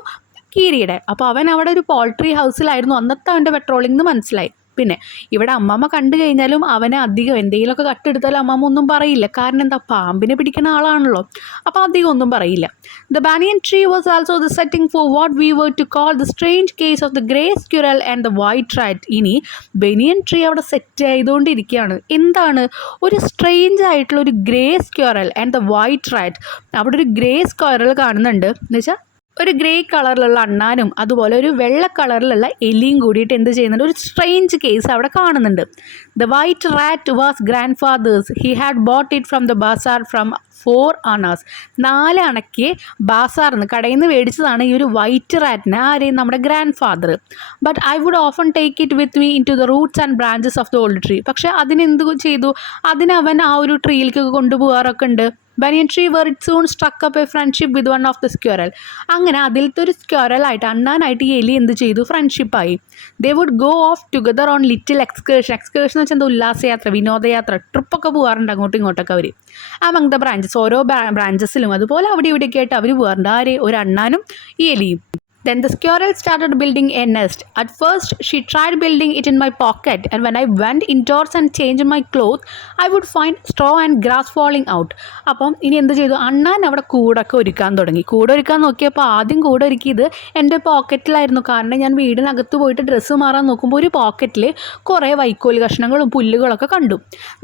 കീരിയുടെ. അപ്പോൾ അവൻ അവിടെ ഒരു പോൾട്രി ഹൗസിലായിരുന്നു അന്നത്തെ അവൻ്റെ പെട്രോളിംഗ് എന്ന് മനസ്സിലായി. പിന്നെ ഇവിടെ അമ്മമ്മ കണ്ടു കഴിഞ്ഞാലും അവനെ അധികം എന്തെങ്കിലുമൊക്കെ കട്ടെടുത്താലും അമ്മമ്മ ഒന്നും പറയില്ല. കാരണം എന്താ, പാമ്പിനെ പിടിക്കുന്ന ആളാണല്ലോ, അപ്പോൾ അധികം ഒന്നും പറയില്ല. The banyan tree was also the setting for what we were to call the strange case of the grey squirrel and the white rat. ഇനി ബനിയൻ ട്രീ അവിടെ സെറ്റ് ആയതുകൊണ്ടിരിക്കുകയാണ്. എന്താണ്, ഒരു സ്ട്രേഞ്ച് ആയിട്ടുള്ള ഒരു grey squirrel and the white rat. അവിടെ ഒരു grey squirrel കാണുന്നുണ്ട്, എന്ന് വെച്ചാൽ ഒരു ഗ്രേ കളറിലുള്ള അണ്ണാനും അതുപോലെ ഒരു വെള്ള കളറിലുള്ള എലിയും കൂടിയിട്ട് എന്ത് ചെയ്യുന്നുണ്ട്, ഒരു സ്ട്രേഞ്ച് കേസ് അവിടെ കാണുന്നുണ്ട്. The white rat was grandfather's. He had bought it from the bazaar from 4 annas. 4 അണയ്ക്ക് ബാസാറിന്ന് കടയിൽ നിന്ന് മേടിച്ചതാണ് ഈ ഒരു വൈറ്റ് റാറ്റിനെ, ആരെയും നമ്മുടെ grandfather. But I would often take it with me into the roots and branches of the old tree. പക്ഷേ അതിനെന്ത് ചെയ്തു, അതിനവൻ ആ ഒരു ട്രീയിലേക്കൊക്കെ കൊണ്ടുപോകാറൊക്കെ ഉണ്ട്. banyan tree where it soon struck up a friendship with one of the squirrel. അങ്ങനെ അതിലത്തെ ഒരു സ്ക്വറലായിട്ട് അണ്ണാനായിട്ട് ഈ എലി എന്ത് ചെയ്തു, ഫ്രണ്ട്ഷിപ്പായി. They would go off together on little excursion എന്ന് വെച്ചാൽ എന്താ, ഉല്ലാസയാത്ര, വിനോദയാത്ര, ട്രിപ്പൊക്കെ പോകാറുണ്ട് അങ്ങോട്ടും ഇങ്ങോട്ടൊക്കെ അവർ. അമംഗ് ദ ബ്രാഞ്ചസ്, ഓരോ ബ്രാഞ്ചസിലും അതുപോലെ അവിടെ ഇവിടെയൊക്കെ ആയിട്ട് അവർ പോകാറുണ്ട്. ആര്, ഒരു അണ്ണാനും ഈ എലിയും. Then the squirrel started building a nest. At first, she tried building it in my pocket, and when I went indoors and changed my clothes, I would find straw and grass falling out. അപ്പം ഇനി എന്ത് ചെയ്തു, അണ്ണാൻ അവിടെ കൂടൊക്കെ ഒരുക്കാൻ തുടങ്ങി. കൂടെ ഒരുക്കാൻ നോക്കിയപ്പോൾ ആദ്യം കൂടെ ഒരുക്കിയത് എൻ്റെ പോക്കറ്റിലായിരുന്നു. കാരണം ഞാൻ വീടിനകത്ത് പോയിട്ട് ഡ്രസ്സ് മാറാൻ നോക്കുമ്പോൾ ഒരു പോക്കറ്റിൽ കുറേ വൈക്കോൽ കഷ്ണങ്ങളും പുല്ലുകളൊക്കെ കണ്ടു.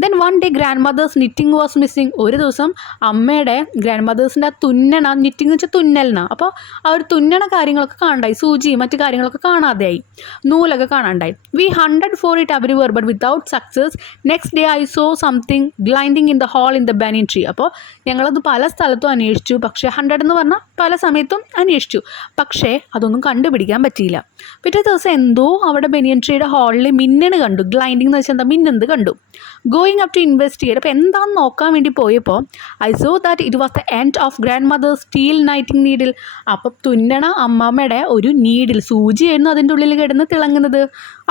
Then one day grandmother's knitting was missing. ഒരു ദിവസം അമ്മയുടെ ഗ്രാൻഡ് മദേഴ്സിൻ്റെ ആ തുന്നണ, നിറ്റിംഗ് എന്ന് വെച്ചാൽ തുന്നലിനാണ്. അപ്പോൾ ആ ഒരു തുന്നണ കാര്യങ്ങളൊക്കെ കാണാണ്ടായി, സൂചിയും മറ്റു കാര്യങ്ങളൊക്കെ കാണാതെയായി, നൂലൊക്കെ കാണാണ്ടായി. We hunted for it everywhere but without success. Next day I saw something glinting in the hole in the banyan tree. അപ്പോൾ ഞങ്ങളത് പല സ്ഥലത്തും അന്വേഷിച്ചു, പക്ഷേ 100 എന്ന് പറഞ്ഞാൽ പല സമയത്തും അന്വേഷിച്ചു, പക്ഷേ അതൊന്നും കണ്ടുപിടിക്കാൻ പറ്റിയില്ല. പിറ്റേ ദിവസം എന്തോ അവിടെ ബനിയൻ ട്രീയുടെ ഹോളിൽ മിന്നണ് കണ്ടു. ഗ്ലൈൻഡിങ് എന്ന് വെച്ചാൽ എന്താ, മിന്നത് കണ്ടു. Going up to investigate. അപ്പോൾ എന്താണെന്ന് നോക്കാൻ വേണ്ടി പോയപ്പോൾ I saw that it was the end of grandmother's steel knitting needle. അപ്പം തുന്നണ അമ്മമ്മയുടെ ഒരു നീഡിൽ, സൂചിയായിരുന്നു അതിൻ്റെ ഉള്ളിൽ കിടന്ന് തിളങ്ങുന്നത്.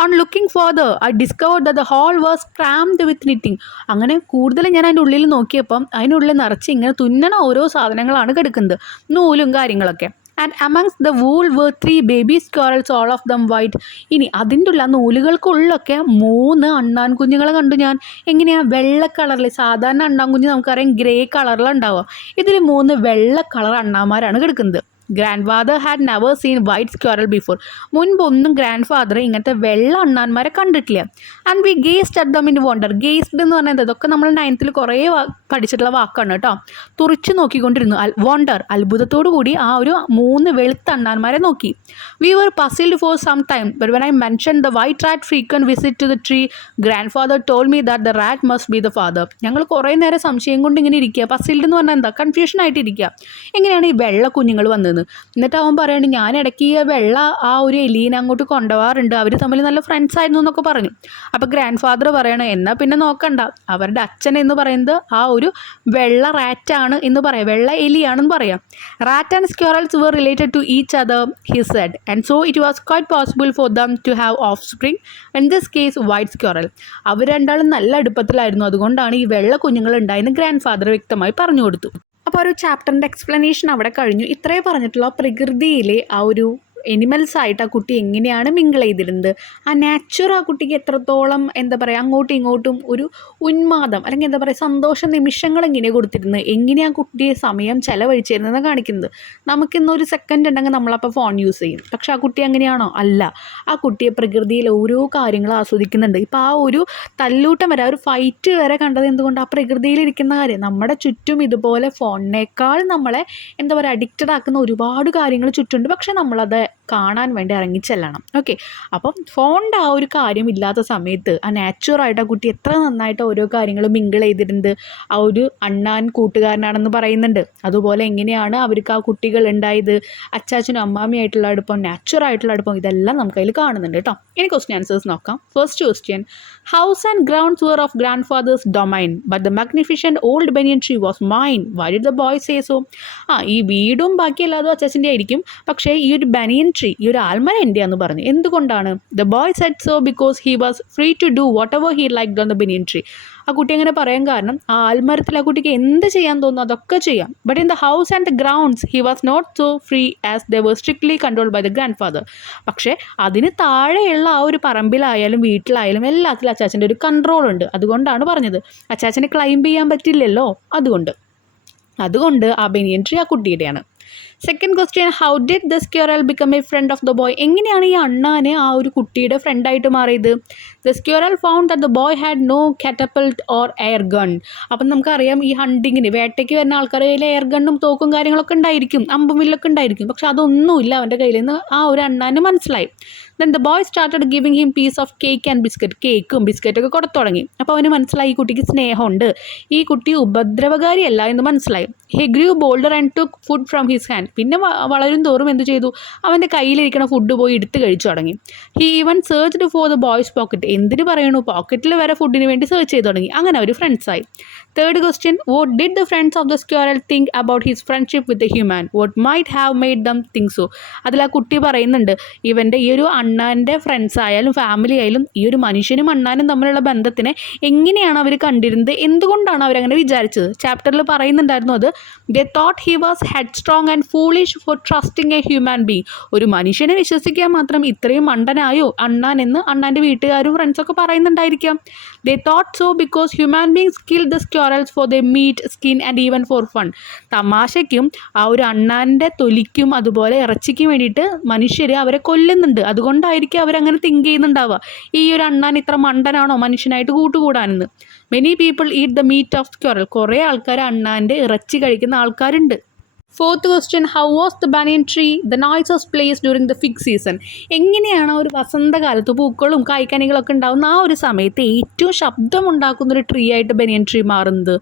On looking further I discovered that the hole was crammed with knitting. അങ്ങനെ കൂടുതൽ ഞാൻ അതിൻ്റെ ഉള്ളിൽ നോക്കിയപ്പം അതിനുള്ളിൽ നിറച്ച് ഇങ്ങനെ തുന്നണ ഓരോ സാധനങ്ങളാണ് കിടക്കുന്നത്, നൂലും കാര്യങ്ങളൊക്കെ. And amongst the wool were 3 baby squirrels, all of them white. ഇനി അതിൻ്റെ ഉള്ള നൂലുകൾക്കുള്ളൊക്കെ 3 അണ്ണാൻ കുഞ്ഞുങ്ങളെ കണ്ടു ഞാൻ. എങ്ങനെയാണ്, വെള്ള കളറിൽ. സാധാരണ അണ്ണാൻ കുഞ്ഞ് നമുക്കറിയാം ഗ്രേ കളറിലുണ്ടാവുക, ഇതിൽ 3 വെള്ള കളർ അണ്ണാന്മാരാണ് കിടക്കുന്നത്. Grandfather had never seen white squirrel before. മുൻപൊന്നും ഗ്രാൻഡ് ഫാദർ ഇങ്ങനത്തെ വെള്ള അണ്ണാന്മാരെ കണ്ടിട്ടില്ല. And we gazed at them in wonder. Gazed എന്ന് പറഞ്ഞാൽ ഇതൊക്കെ നമ്മൾ 9th കുറേ പഠിച്ചിട്ടുള്ള വാക്കാണ് കേട്ടോ. തുറിച്ച് നോക്കിക്കൊണ്ടിരുന്നു. വണ്ടർ, അത്ഭുതത്തോടു കൂടി ആ ഒരു 3 വെളുത്ത അണ്ണാന്മാരെ നോക്കി. We were puzzled for some time but when I mention the white rat frequent visit to the tree, grandfather told me that the rat must be the father. ഞങ്ങൾ കുറേ നേരം സംശയം കൊണ്ട് ഇങ്ങനെ ഇരിക്കുക. പസിൽഡ് എന്ന് പറഞ്ഞാൽ എന്താ, കൺഫ്യൂഷൻ ആയിട്ട് ഇരിക്കുക, എങ്ങനെയാണ് ഈ വെള്ള കുഞ്ഞുങ്ങൾ വന്നതെന്ന്. എന്നിട്ട് അവൻ പറയണു, ഞാൻ ഇടയ്ക്ക് ഈ വെള്ള ആ ഒരു എലീനെ അങ്ങോട്ട് കൊണ്ടുപോകാറുണ്ട്, അവർ തമ്മിൽ നല്ല ഫ്രണ്ട്സ് ആയിരുന്നു എന്നൊക്കെ പറഞ്ഞു. അപ്പോൾ ഗ്രാൻഡ് ഫാദർ പറയണു, എന്നാൽ പിന്നെ നോക്കണ്ട, അവരുടെ അച്ഛൻ എന്ന് പറയുന്നത് ആ ഒരു വെള്ള റാറ്റാണ് എന്ന് പറയാം, വെള്ള എലിയാണെന്ന് പറയാം. Rat and squirrel's were related to each other, he said, and so it was quite possible for them to have offspring, in this case white squirrel. അവർ രണ്ടാളും നല്ല അടുപ്പത്തിലായിരുന്നു, അതുകൊണ്ടാണ് ഈ വെള്ള കുഞ്ഞുങ്ങൾ ഉണ്ടായെന്ന് ഗ്രാൻഡ് ഫാദർ വ്യക്തമായി പറഞ്ഞു കൊടുത്തു. അപ്പോൾ ഒരു ചാപ്റ്ററിൻ്റെ എക്സ്പ്ലനേഷൻ അവിടെ കഴിഞ്ഞു. ഇത്രേ പറഞ്ഞിട്ടുള്ള പ്രകൃതിയിലെ ആ ഒരു എനിമൽസ് ആയിട്ട് ആ കുട്ടി എങ്ങനെയാണ് മിങ്കിൾ ചെയ്തിരുന്നത്, ആ നാച്ചുർ ആ കുട്ടിക്ക് എത്രത്തോളം എന്താ പറയുക അങ്ങോട്ടും ഇങ്ങോട്ടും ഒരു ഉന്മാദം അല്ലെങ്കിൽ എന്താ പറയുക സന്തോഷ നിമിഷങ്ങൾ എങ്ങനെയാണ് കൊടുത്തിരുന്നത്, എങ്ങനെയാണ് ആ കുട്ടിയെ സമയം ചെലവഴിച്ചിരുന്നതെന്ന് കാണിക്കുന്നത്. നമുക്കിന്നൊരു സെക്കൻഡ് ഉണ്ടെങ്കിൽ നമ്മളപ്പോൾ ഫോൺ യൂസ് ചെയ്യും, പക്ഷെ ആ കുട്ടി അങ്ങനെയാണോ? അല്ല. ആ കുട്ടിയെ പ്രകൃതിയിൽ ഓരോ കാര്യങ്ങളും ആസ്വദിക്കുന്നുണ്ട്. ഇപ്പോൾ ആ ഒരു തല്ലൂട്ടം വരെ, ആ ഒരു ഫൈറ്റ് വരെ കണ്ടത് എന്തുകൊണ്ട്, ആ പ്രകൃതിയിലിരിക്കുന്ന കാര്യം. നമ്മുടെ ചുറ്റും ഇതുപോലെ ഫോണിനേക്കാൾ നമ്മളെ എന്താ പറയുക അഡിക്റ്റഡ് ആക്കുന്ന ഒരുപാട് കാര്യങ്ങൾ ചുറ്റുണ്ട്, പക്ഷെ നമ്മളത് കാണാൻ വേണ്ടി ഇറങ്ങിച്ചെല്ലണം. ഓക്കെ, അപ്പം ഫോണിൻ്റെ ആ ഒരു കാര്യം ഇല്ലാത്ത സമയത്ത് ആ നാച്ചുറായിട്ട് ആ കുട്ടി എത്ര നന്നായിട്ട് ഓരോ കാര്യങ്ങളും മിങ്കിൾ ചെയ്തിട്ടുണ്ട്. ആ ഒരു അണ്ണാൻ കൂട്ടുകാരനാണെന്ന് പറയുന്നുണ്ട്. അതുപോലെ എങ്ങനെയാണ് അവർക്ക് ആ കുട്ടികൾ ഉണ്ടായത്, അച്ചാച്ചനും അമ്മാമിയായിട്ടുള്ള അടുപ്പം, നാച്ചുറായിട്ടുള്ള അടുപ്പം, ഇതെല്ലാം നമുക്കതിൽ കാണുന്നുണ്ട് കേട്ടോ. ഇനി ക്വസ്റ്റ്യൻ ആൻസേഴ്സ് നോക്കാം. First question, house and grounds were of grandfather's domain, but the magnificent old banyan tree was mine. Why did the boy say so? ഈ വീടും ബാക്കി എല്ലാതും അച്ചാച്ചൻ്റെ ആയിരിക്കും, പക്ഷേ ഈ ഒരു ബനിയൻ ട്രീ, ഈ ഒരു ആൽമര എൻ്റെയാന്ന് പറഞ്ഞു. എന്തുകൊണ്ടാണ്? The boy said so because he was free to do whatever he liked on the banyan tree. ആ കുട്ടി അങ്ങനെ പറയാൻ കാരണം ആ ആൽമരത്തിൽ ആ കുട്ടിക്ക് എന്ത് ചെയ്യാൻ തോന്നുന്നു അതൊക്കെ ചെയ്യാം. But in the house and the grounds he was not so free as they were strictly controlled by the grandfather. പക്ഷേ അതിന് താഴെയുള്ള ആ ഒരു പറമ്പിലായാലും വീട്ടിലായാലും എല്ലാത്തിലും അച്ചാച്ചൻ്റെ ഒരു കൺട്രോൾ ഉണ്ട്. അതുകൊണ്ടാണ് പറഞ്ഞത്. അച്ചാച്ചന് ക്ലൈംബ് ചെയ്യാൻ പറ്റില്ലല്ലോ, അതുകൊണ്ട് ആ ബനിയൻ ട്രീ ആ കുട്ടിയുടെയാണ്. Second question, how did the squirrel become a friend of the boy? എങ്ങനെയാണ് ഈ അണ്ണാന് ആ ഒരു കുട്ടിയുടെ ഫ്രണ്ടായിട്ട് മാറിയത്? The squirrel found that the boy had no catapult or air gun. അപ്പം നമുക്കറിയാം ഈ ഹണ്ടിങ്ങിന് വേട്ടയ്ക്ക് വരുന്ന ആൾക്കാരുടെ കയ്യിൽ എയർ ഗണ്ണും തോക്കും കാര്യങ്ങളൊക്കെ ഉണ്ടായിരിക്കും, അമ്പും വില്ലൊക്കെ ഉണ്ടായിരിക്കും, പക്ഷെ അതൊന്നുമില്ല അവൻ്റെ കയ്യിൽ നിന്ന് ആ ഒരു അണ്ണാന് മനസ്സിലായി. Then the boy started giving him piece of cake and biscuit. കേക്കും ബിസ്ക്കറ്റൊക്കെ കൊടുത്തു തുടങ്ങി. അപ്പോൾ അവന് മനസ്സിലായി ഈ കുട്ടിക്ക് സ്നേഹമുണ്ട്, ഈ കുട്ടി ഉപദ്രവകാരിയല്ല എന്ന് മനസ്സിലായി. He grew bolder and took food from his hand. പിന്നെ വളരും തോറും എന്ത് ചെയ്തു, അവൻ്റെ കയ്യിലിരിക്കുന്ന ഫുഡ് പോയി എടുത്ത് കഴിച്ചു തുടങ്ങി. He even searched for the boys pocket. എന്തിനു പറയണു, പോക്കറ്റിൽ വരെ ഫുഡിന് വേണ്ടി സെർച്ച് ചെയ്ത് തുടങ്ങി. അങ്ങനെ അവർ ഫ്രണ്ട്സായി. Third question, what did the friends of the squirrel think about his friendship with the human? What might have made them think so? അതിൽ ആ കുട്ടി പറയുന്നുണ്ട്, ഇവൻ്റെ ഈ ഒരു അണ്ണാൻ്റെ ഫ്രണ്ട്സ് ആയാലും ഫാമിലി ആയാലും ഈ ഒരു മനുഷ്യനും അണ്ണാനും തമ്മിലുള്ള ബന്ധത്തിനെ എങ്ങനെയാണ് അവർ കണ്ടിരുന്നത്, എന്തുകൊണ്ടാണ് അവരങ്ങനെ വിചാരിച്ചത്? ചാപ്റ്ററിൽ പറയുന്നുണ്ടായിരുന്നു അത്, ദേ thought he was head strong and foolish four trusting A human being. ഒരു മനുഷ്യനെ വിശ്വസിക്കാൻ മാത്രം ഇത്രയും മണ്ടനായോ അണ്ണാൻ എന്ന് അണ്ണാൻ്റെ വീട്ടുകാരും ഫ്രണ്ട്സൊക്കെ പറയുന്നുണ്ടായിരിക്കാം. They thought so because human beings kill the squirrels for the meat, skin and even for fun. തമാശയ്ക്കും ആ ഒരു അണ്ണാൻ്റെ തൊലിക്കും അതുപോലെ ഇറച്ചിക്കും വേണ്ടിയിട്ട് മനുഷ്യർ അവരെ കൊല്ലുന്നുണ്ട്. അതുകൊണ്ടായിരിക്കും അവരങ്ങനെ തിങ്ക് ചെയ്യുന്നുണ്ടാവുക, ഈ ഒരു അണ്ണാൻ ഇത്ര മണ്ടനാണോ മനുഷ്യനായിട്ട് കൂട്ടുകൂടാനെന്ന്. Many people eat the meat of squirrel. കുറേ ആൾക്കാർ അണ്ണാൻ്റെ ഇറച്ചി കഴിക്കുന്ന ആൾക്കാരുണ്ട്. Fourth question, how was the banyan tree the noises place during the fig season? എങ്ങനെയാണ് ഒരു വസന്തകാലത്ത് പൂക്കളും കായ്ക്കനികളൊക്കെ ഉണ്ടാകുന്ന ആ ഒരു സമയത്ത് ഏറ്റവും ശബ്ദമുണ്ടാക്കുന്നൊരു ട്രീ ആയിട്ട് ബനിയൻ ട്രീ മാറുന്നത്?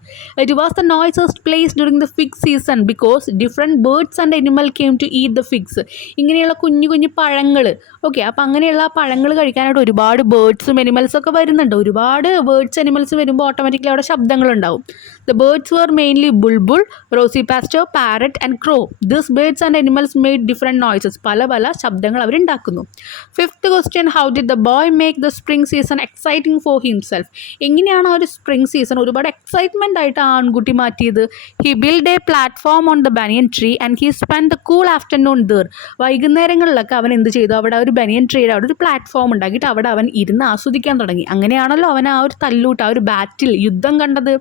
It was the noises place during the fig season because different birds and animal came to eat the figs. ഇങ്ങനെയുള്ള കുഞ്ഞു കുഞ്ഞു പഴങ്ങൾ, ഓക്കെ, അപ്പോൾ അങ്ങനെയുള്ള പഴങ്ങൾ കഴിക്കാനായിട്ട് ഒരുപാട് ബേർഡ്സും അനിമൽസൊക്കെ വരുന്നുണ്ട്. ഒരുപാട് ബേർഡ്സ് അനിമൽസ് വരുമ്പോൾ ഓട്ടോമാറ്റിക്കലി അവിടെ ശബ്ദങ്ങളുണ്ടാവും. The birds were mainly bulbul, rosy pastor, parrot and crow. These birds and animals made different noises. പല പല ശബ്ദങ്ങൾ അവരുണ്ടാക്കുന്നു. Fifth question, how did the boy make the spring season exciting for himself? എങ്ങനെയാണ് ആ ഒരു spring season ഒരുപാട് excitement ആയിട്ട് ആ ആൺകുട്ടി മാറ്റിയത്? He build a platform on the banyan tree and he spend the cool afternoon there. വൈകുന്നേരങ്ങളിലൊക്കെ അവൻ എന്ത് ചെയ്തു, അവിടെ ഒരു ബനിയൻ ട്രീയുടെ അവിടെ ഒരു പ്ലാറ്റ്ഫോം ഉണ്ടാക്കിയിട്ട് അവിടെ അവൻ ഇരുന്ന് ആസ്വദിക്കാൻ തുടങ്ങി. അങ്ങനെയാണല്ലോ അവൻ ആ ഒരു തല്ലൂട്ട്, ആ ഒരു ബാറ്റിൽ, യുദ്ധം കണ്ടത്.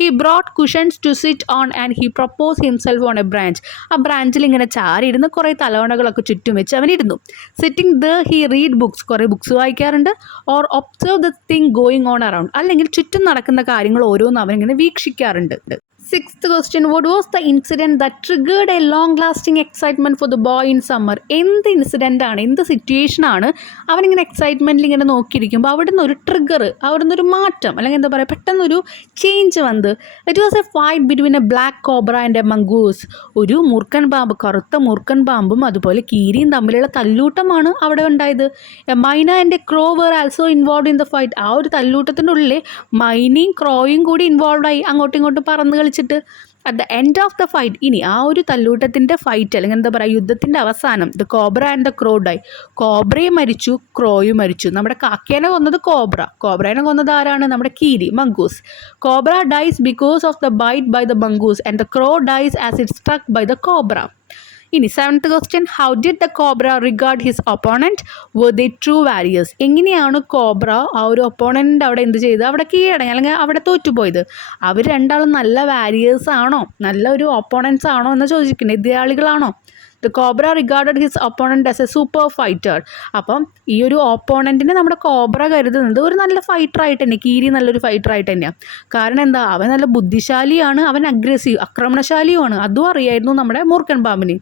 He brought cushions to sit on and he propped himself on a branch. ആ ബ്രാഞ്ചിൽ ഇങ്ങനെ ചാരിയിരുന്ന് കുറേ തലവണകളൊക്കെ ചുറ്റും വെച്ച് അവനിരുന്നു. Sitting the he read books. കുറേ ബുക്സ് വായിക്കാറുണ്ട്. Or observe the thing going on around. അല്ലെങ്കിൽ ചുറ്റും നടക്കുന്ന കാര്യങ്ങൾ ഓരോന്നും അവനിങ്ങനെ വീക്ഷിക്കാറുണ്ട്. Sixth question, what was the incident that triggered a long lasting excitement for the boy in summer? എന്ത് ഇൻസിഡൻ്റാണ്, എന്ത് സിറ്റുവേഷനാണ് അവനിങ്ങനെ എക്സൈറ്റ്മെൻറ്റിൽ ഇങ്ങനെ നോക്കിയിരിക്കുമ്പോൾ അവിടെ നിന്ന് ഒരു ട്രിഗർ, അവിടെ നിന്നൊരു മാറ്റം, അല്ലെങ്കിൽ എന്താ പറയുക, പെട്ടെന്നൊരു ചേഞ്ച് വന്നത്? It was A fight between A black cobra and A mongoose. ഒരു മൂർഖൻ പാമ്പ്, കറുത്ത മൂർഖൻ പാമ്പും അതുപോലെ കീരിയും തമ്മിലുള്ള തല്ലൂട്ടമാണ് അവിടെ ഉണ്ടായത്. Myna and a crow were also involve in the fight. ആ ഒരു തല്ലൂട്ടത്തിൻ്റെ ഉള്ളിൽ മൈനയും ക്രോയും കൂടി ഇൻവോൾവ് ആയി, അങ്ങോട്ടും ഇങ്ങോട്ടും പറന്ന് കളിച്ചിട്ട്. At the end of the fight, ഇനി ആ ഒരു തല്ലൂട്ടത്തിൻ്റെ ഫൈറ്റ് അല്ലെങ്കിൽ എന്താ പറയുക, യുദ്ധത്തിൻ്റെ അവസാനം, the cobra and the crow die. കോബ്രയും മരിച്ചു, ക്രോയും മരിച്ചു. നമ്മുടെ കാക്കേനെ കൊന്നത് കോബ്ര, കോബ്രേനെ കൊന്നത് ആരാണ്? നമ്മുടെ കീരി, mongoose. Cobra dies because of the bite by the mongoose and the crow dies as it struck by the cobra. ഇനി seventh question, how did the cobra regard his opponent? Were they true warriors? എങ്ങനെയാണ് cobra ആ ഒരു opponent അവിടെ എന്ത് ചെയ്ത്, അവിടെ കീഴടങ്ങി അല്ലെങ്കിൽ അവിടെ തോറ്റുപോയത്? അവർ രണ്ടാളും നല്ല വാരിയേഴ്സ് ആണോ, നല്ല ഒരു ഒപ്പോണൻസ് ആണോ എന്ന് ചോദിക്കുന്നത്, എതിരാളികളാണോ? The cobra regarded his opponent as a super fighter. അപ്പം ഈ ഒരു ഓപ്പോണൻറ്റിനെ നമ്മുടെ കോബ്ര കരുതുന്നത് ഒരു നല്ല ഫൈറ്ററായിട്ട് തന്നെ, കീരി നല്ലൊരു ഫൈറ്ററായിട്ട് തന്നെയാണ്. കാരണം എന്താ, അവൻ നല്ല ബുദ്ധിശാലിയാണ്, അവൻ അഗ്രസീവ്, ആക്രമണശാലിയുമാണ്. അതും അറിയായിരുന്നു നമ്മുടെ മൂർഖൻ പാമ്പിന്.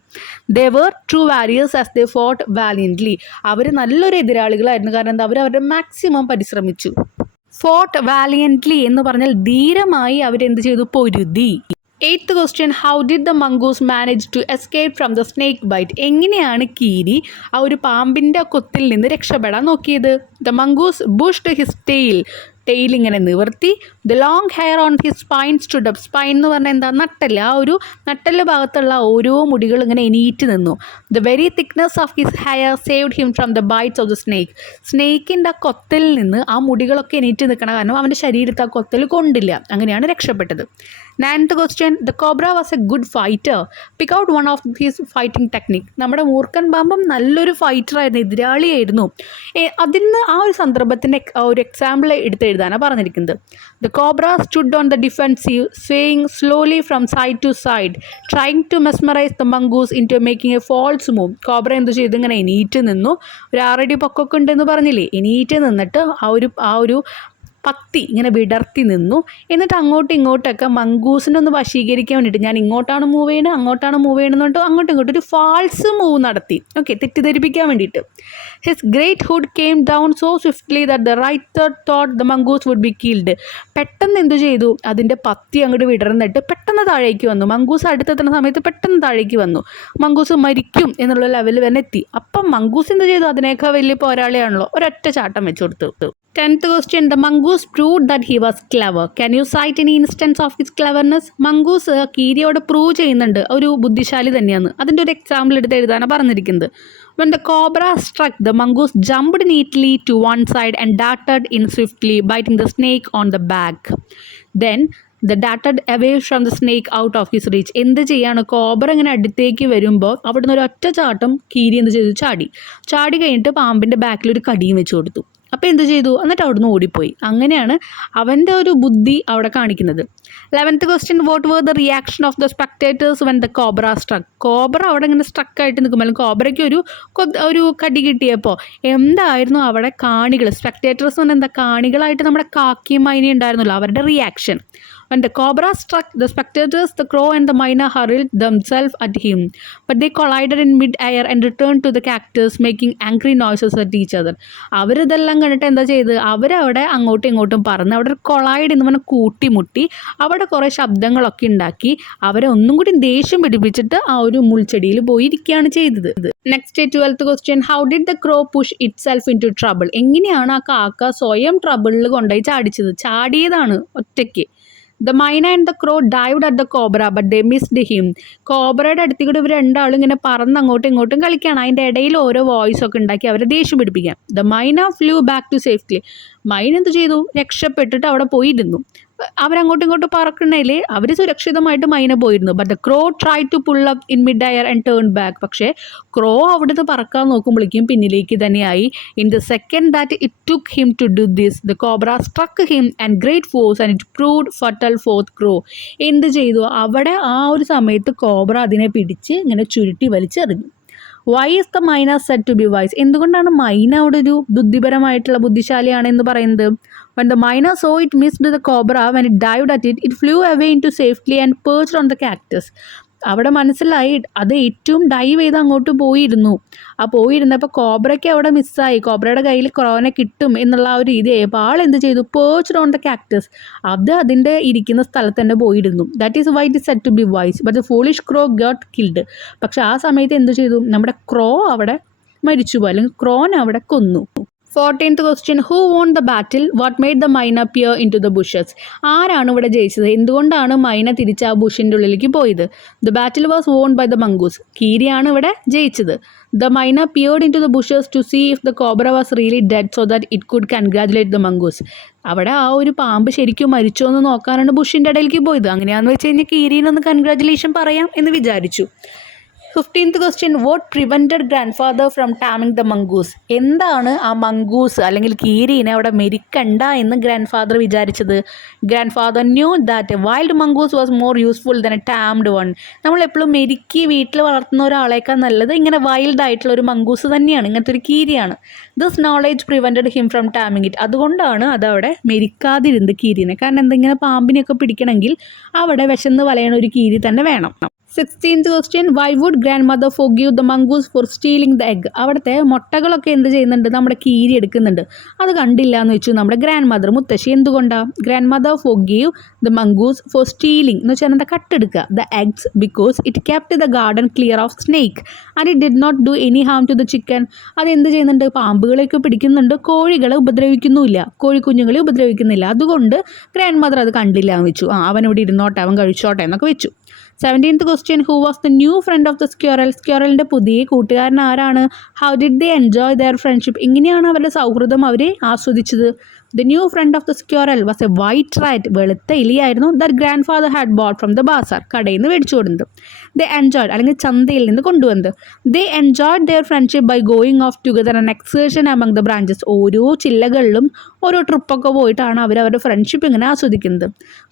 They were true warriors as they fought valiantly. അവർ നല്ലൊരു എതിരാളികളായിരുന്നു. കാരണം എന്താ, അവർ അവരുടെ മാക്സിമം പരിശ്രമിച്ചു. ഫോട്ട് വാലിയൻ്റ്ലി എന്ന് പറഞ്ഞാൽ ധീരമായി അവരെന്ത് ചെയ്തു, പൊരുതി. Eighth question, how did the mongoose manage to escape from the snake bite? എങ്ങനെയാണ് കീരി ആ ഒരു പാമ്പിൻ്റെ കൊത്തിൽ നിന്ന് രക്ഷപ്പെടാൻ നോക്കിയത്? The mongoose bushed his tail ഇങ്ങനെ നിവർത്തി. The long hair on his spine stood up. Spine എന്ന് പറഞ്ഞാൽ എന്താ, നട്ടല്, ആ ഒരു നട്ടല് ഭാഗത്തുള്ള ഓരോ മുടികൾ ഇങ്ങനെ എണീറ്റ് നിന്നു. The very thickness of his hair saved him from the bites of the snake. സ്നേക്കിൻ്റെ ആ കൊത്തലിൽ നിന്ന് ആ മുടികളൊക്കെ എണീറ്റ് നിൽക്കണം, കാരണം അവൻ്റെ ശരീരത്ത് ആ കൊത്തൽ കൊണ്ടില്ല. അങ്ങനെയാണ് രക്ഷപ്പെട്ടത്. Ninth question, the cobra was A good fighter. Pick out one of his fighting technique. നമ്മുടെ മൂർഖൻ പാമ്പം നല്ലൊരു ഫൈറ്ററായിരുന്നു, എതിരാളിയായിരുന്നു. അതിന് ആ ഒരു സന്ദർഭത്തിൻ്റെ ഒരു എക്സാമ്പിൾ എടുത്ത് എഴുതാനാണ് പറഞ്ഞിരിക്കുന്നത്. The cobra stood on the defensive, swaying slowly from side to side, trying to mesmerise the mongoose in to making a false move. Cobra എന്ത് ചെയ്തു, ഇങ്ങനെ എണീറ്റ് നിന്നു. ഒരു 6 അടി പൊക്കമൊക്കെ ഉണ്ടെന്ന് പറഞ്ഞില്ലേ, എണീറ്റ് നിന്നിട്ട് ആ ഒരു പത്തി ഇങ്ങനെ വിടർത്തി നിന്നു. എന്നിട്ട് അങ്ങോട്ടും ഇങ്ങോട്ടൊക്കെ മംഗൂസിനെ ഒന്ന് വശീകരിക്കാൻ വേണ്ടിയിട്ട് ഞാൻ ഇങ്ങോട്ടാണ് മൂവ് ചെയ്യണത് അങ്ങോട്ടാണ് മൂവ് ചെയ്യണമെന്ന് പറഞ്ഞിട്ട് അങ്ങോട്ടും ഇങ്ങോട്ടും ഒരു ഫാൾസ് മൂവ് നടത്തി. ഓക്കെ, തെറ്റിദ്ധരിപ്പിക്കാൻ വേണ്ടിയിട്ട്. His great hood came down so swiftly that the writer thought the mongoose would be killed. പെട്ടെന്ന് എന്തു ചെയ്തു, അതിൻ്റെ പത്തി അങ്ങോട്ട് വിടർന്നിട്ട് പെട്ടെന്ന് താഴേക്ക് വന്നു. മംഗൂസ് അടുത്തെത്തുന്ന സമയത്ത് പെട്ടെന്ന് താഴേക്ക് വന്നു. മംഗൂസ് മരിക്കും എന്നുള്ള ലെവലിൽ തന്നെ എത്തി. അപ്പം മംഗൂസ് എന്ത് ചെയ്തു, അതിനേക്കാൾ വലിയ പോരാളിയാണല്ലോ, ഒരൊറ്റ ചാട്ടം വെച്ച് കൊടുത്തു. 10th question. The mongoose proved that he was clever. Can you cite any instance of his cleverness? Mongoose കീരിയോട് പ്രൂവ് ചെയ്യുന്നുണ്ട് ഒരു ബുദ്ധിശാലി തന്നെയാണ്. അതിൻ്റെ ഒരു എക്സാമ്പിൾ എടുത്ത് എഴുതാനാണ് പറഞ്ഞിരിക്കുന്നത്. When the cobra struck, the mongoose jumped neatly to one side and darted in swiftly, biting the snake on the back. Then the darted away from the snake out of his reach. എന്ത് ചെയ്യാണ്, cobra ഇങ്ങനെ അടുത്തേക്ക് വരുമ്പോൾ അവിടുന്ന് ഒരു ഒറ്റ ചാട്ടം കീരി എന്ത് ചെയ്തു, ചാടി കഴിഞ്ഞിട്ട് പാമ്പിൻ്റെ ബാക്കിൽ ഒരു കടിയും വെച്ച് കൊടുത്തു. അപ്പോൾ എന്ത് ചെയ്തു, എന്നിട്ട് അവിടുന്ന് ഓടിപ്പോയി. അങ്ങനെയാണ് അവൻ്റെ ഒരു ബുദ്ധി അവിടെ കാണിക്കുന്നത്. 11th question. What were the reaction of the spectators when the cobra struck? Cobra അവിടെ ഇങ്ങനെ സ്ട്രക്കായിട്ട് നിൽക്കുമ്പോൾ അല്ലെങ്കിൽ കോബ്രയ്ക്ക് ഒരു കടി കിട്ടിയപ്പോൾ എന്തായിരുന്നു അവിടെ കാണികൾ, സ്പെക്ടേറ്റേഴ്സ് എന്ന് പറഞ്ഞാൽ എന്താ, കാണികളായിട്ട് നമ്മുടെ കാക്കിയും മൈനയും ഉണ്ടായിരുന്നല്ലോ, അവരുടെ reaction. When the cobra struck the spectators, the crow and the myna hurled themselves at him, but they collided in mid-air and returned to the cactus, making angry noises at each other. അവരിതെല്ലാം കണ്ടിട്ട് എന്താ ചെയ്ത്, അവരവിടെ അങ്ങോട്ടും ഇങ്ങോട്ടും പറന്ന് അവിടെ collide എന്ന് പറഞ്ഞാൽ കൂട്ടിമുട്ടി അവിടെ കുറേ ശബ്ദങ്ങളൊക്കെ ഉണ്ടാക്കി അവരെ ഒന്നും കൂടി ദേഷ്യം പിടിപ്പിച്ചിട്ട് ആ ഒരു മുൾച്ചെടിയിൽ പോയിരിക്കുകയാണ് ചെയ്തത്. Next 12th question. How did the crow push itself into trouble? എങ്ങനെയാണ് ആ കാക്ക സ്വയം ട്രബിളിൽ കൊണ്ടുപോയി ചാടിയതാണ് ഒറ്റയ്ക്ക്. The myna and the crow dived at the cobra, but they missed him. കോബ്രയുടെ അടുത്തേക്കൂടെ ഇവർ രണ്ടാളും ഇങ്ങനെ പറന്ന് അങ്ങോട്ടും ഇങ്ങോട്ടും കളിക്കുകയാണ്. അതിൻ്റെ ഇടയിൽ ഓരോ വോയിസ് ഒക്കെ ഉണ്ടാക്കി അവരെ ദേഷ്യം പിടിപ്പിക്കാം. The myna flew back to safely. മൈന എന്ത് ചെയ്തു, രക്ഷപ്പെട്ടിട്ട് അവിടെ പോയിരുന്നു. അവരങ്ങോട്ടും ഇങ്ങോട്ടും പറക്കണേൽ അവർ സുരക്ഷിതമായിട്ട് മൈന പോയിരുന്നു. But the crow try to pull up in mid air and turn back. പക്ഷേ ക്രോ അവിടുന്ന് പറക്കാൻ നോക്കുമ്പോഴേക്കും പിന്നിലേക്ക് തന്നെയായി. In the second that it took him to do this, the cobra struck him and great force and it proved fatal for the crow. എന്ത് ചെയ്തു, അവിടെ ആ ഒരു സമയത്ത് കോബ്ര അതിനെ പിടിച്ച് ഇങ്ങനെ ചുരുട്ടി വലിച്ചെറിഞ്ഞു. വൈ ഇസ് ദ മൈന സെഡ് ടു ബി വൈസ്? എന്തുകൊണ്ടാണ് മൈന അവിടെ ഒരു ബുദ്ധിപരമായിട്ടുള്ള ബുദ്ധിശാലിയാണ് എന്ന് പറയുന്നത്? When the myna saw it missed the cobra when it dived at it, it flew away into safely and perched on the cactus. അവിടെ മനസ്സിലായി അത് ഏറ്റവും ഡൈവ് ചെയ്ത് അങ്ങോട്ട് പോയിരുന്നു. ആ പോയിരുന്നപ്പോൾ കോബ്രയ്ക്ക് അവിടെ മിസ്സായി, കോബ്രയുടെ കയ്യിൽ ക്രോനെ കിട്ടും എന്നുള്ള ആ ഒരു രീതിയായി. അപ്പോൾ ആൾ എന്ത് ചെയ്തു, പേർച്ച്ഡ് ഓൺ ദ കാക്ടസ്, അത് അതിൻ്റെ ഇരിക്കുന്ന സ്ഥലത്ത് തന്നെ പോയിരുന്നു. That is why it is said to be wise, but the foolish crow got killed. പക്ഷെ ആ സമയത്ത് എന്ത് ചെയ്തു, നമ്മുടെ ക്രോ അവിടെ മരിച്ചുപോയി, അല്ലെങ്കിൽ ക്രോനെ അവിടെ കൊന്നു. 14th question. Who won the battle? What made the myna peer into the bushes? ആരാണ് ഇവിടെ ജയിച്ചത്? എന്തുകൊണ്ടാണ് മൈന തിരിച്ച് ആ ബുഷിൻ്റെ ഉള്ളിലേക്ക് പോയത്? The battle was won by the mongoose. കീരിയാണ് ഇവിടെ ജയിച്ചത്. The myna peered into the bushes to see if the cobra was really dead so that it could congratulate the mongoose. അവിടെ ആ ഒരു പാമ്പ് ശരിക്കും മരിച്ചോ എന്ന് നോക്കാനാണ് ബുഷിൻ്റെ ഇടയിലേക്ക് പോയത്. അങ്ങനെയാണെന്ന് വെച്ച് കഴിഞ്ഞാൽ കീരിനൊന്ന് കൺഗ്രാജുലേഷൻ പറയാം എന്ന് വിചാരിച്ചു. 15th question. What prevented grandfather from taming the mongoose? എന്താണ് ആ മംഗൂസ് അല്ലെങ്കിൽ കീരിനെ അവിടെ മെരിക്കണ്ട എന്ന് ഗ്രാൻഡ് വിചാരിച്ചത്? Grandfather knew that wild mongoose was more useful than a tamed one. നമ്മളെപ്പോഴും മെരുക്കി വീട്ടിൽ വളർത്തുന്ന ഒരാളേക്കാൾ നല്ലത് ഇങ്ങനെ വൈൽഡ് ആയിട്ടുള്ള ഒരു മംഗൂസ് തന്നെയാണ്, ഇങ്ങനത്തെ ഒരു കീരിയാണ്. This knowledge prevented him from taming it. അതുകൊണ്ടാണ് അതവിടെ മെരിക്കാതിരുന്നത് കീരിനെ. കാരണം എന്തെങ്കിലും പാമ്പിനെയൊക്കെ പിടിക്കണമെങ്കിൽ അവിടെ വിശന്ന് വലയണ ഒരു കീരി തന്നെ വേണം. 16th question. Why would grandmother forgive the mongoose for stealing the egg? അവിടുത്തെ മുട്ടകളൊക്കെ എന്ത് ചെയ്യുന്നുണ്ട്, നമ്മുടെ കീരി എടുക്കുന്നുണ്ട്. അത് കണ്ടില്ല എന്ന് വെച്ചു നമ്മുടെ ഗ്രാൻഡ് മുത്തശ്ശി. എന്തുകൊണ്ടാണ് grand mother forgive the mongoose for stealing എന്ന് വെച്ചാൽ എന്താ, കട്ടെടുക്കുക the eggs because it kept the garden clear of snake and it did not do any harm to the chicken. അത് എന്ത് ചെയ്യുന്നുണ്ട്, പാമ്പുകളെയൊക്കെ പിടിക്കുന്നുണ്ട്, കോഴികളെ ഉപദ്രവിക്കുന്നുമില്ല, കോഴിക്കുഞ്ഞുങ്ങളെ ഉപദ്രവിക്കുന്നില്ല. അതുകൊണ്ട് ഗ്രാൻഡ് മദർ അത് കണ്ടില്ല എന്ന് വെച്ചു. അവനോട് ഇരുന്നോട്ടെ, അവൻ കഴിച്ചോട്ടെ എന്നൊക്കെ വെച്ചു. 17th question. Who was the new friend of the squirrel? സ്ക്വറലിൻ്റെ പുതിയ കൂട്ടുകാരൻ ആരാണ്? How did they enjoy their friendship? എങ്ങനെയാണ് അവരുടെ സൗഹൃദം അവർ ആസ്വദിച്ചത്? The new friend of the squirrel was a white rat. വെളുത്ത എലിയായിരുന്നു. That grandfather had bought from the bazaar. കടയിൽ നിന്ന് മേടിച്ചു കൊടുത്തത്. They enjoyed അല്ലെങ്കിൽ ചന്തയിൽ നിന്ന് കൊണ്ടുവന്നത്. They enjoyed their friendship by going off together an excursion among the branches. ഓരോ ചില്ലകളിലും ഓരോ ട്രിപ്പൊക്കെ പോയിട്ടാണ് അവരവരുടെ ഫ്രണ്ട്ഷിപ്പ് ഇങ്ങനെ ആസ്വദിക്കുന്നത്.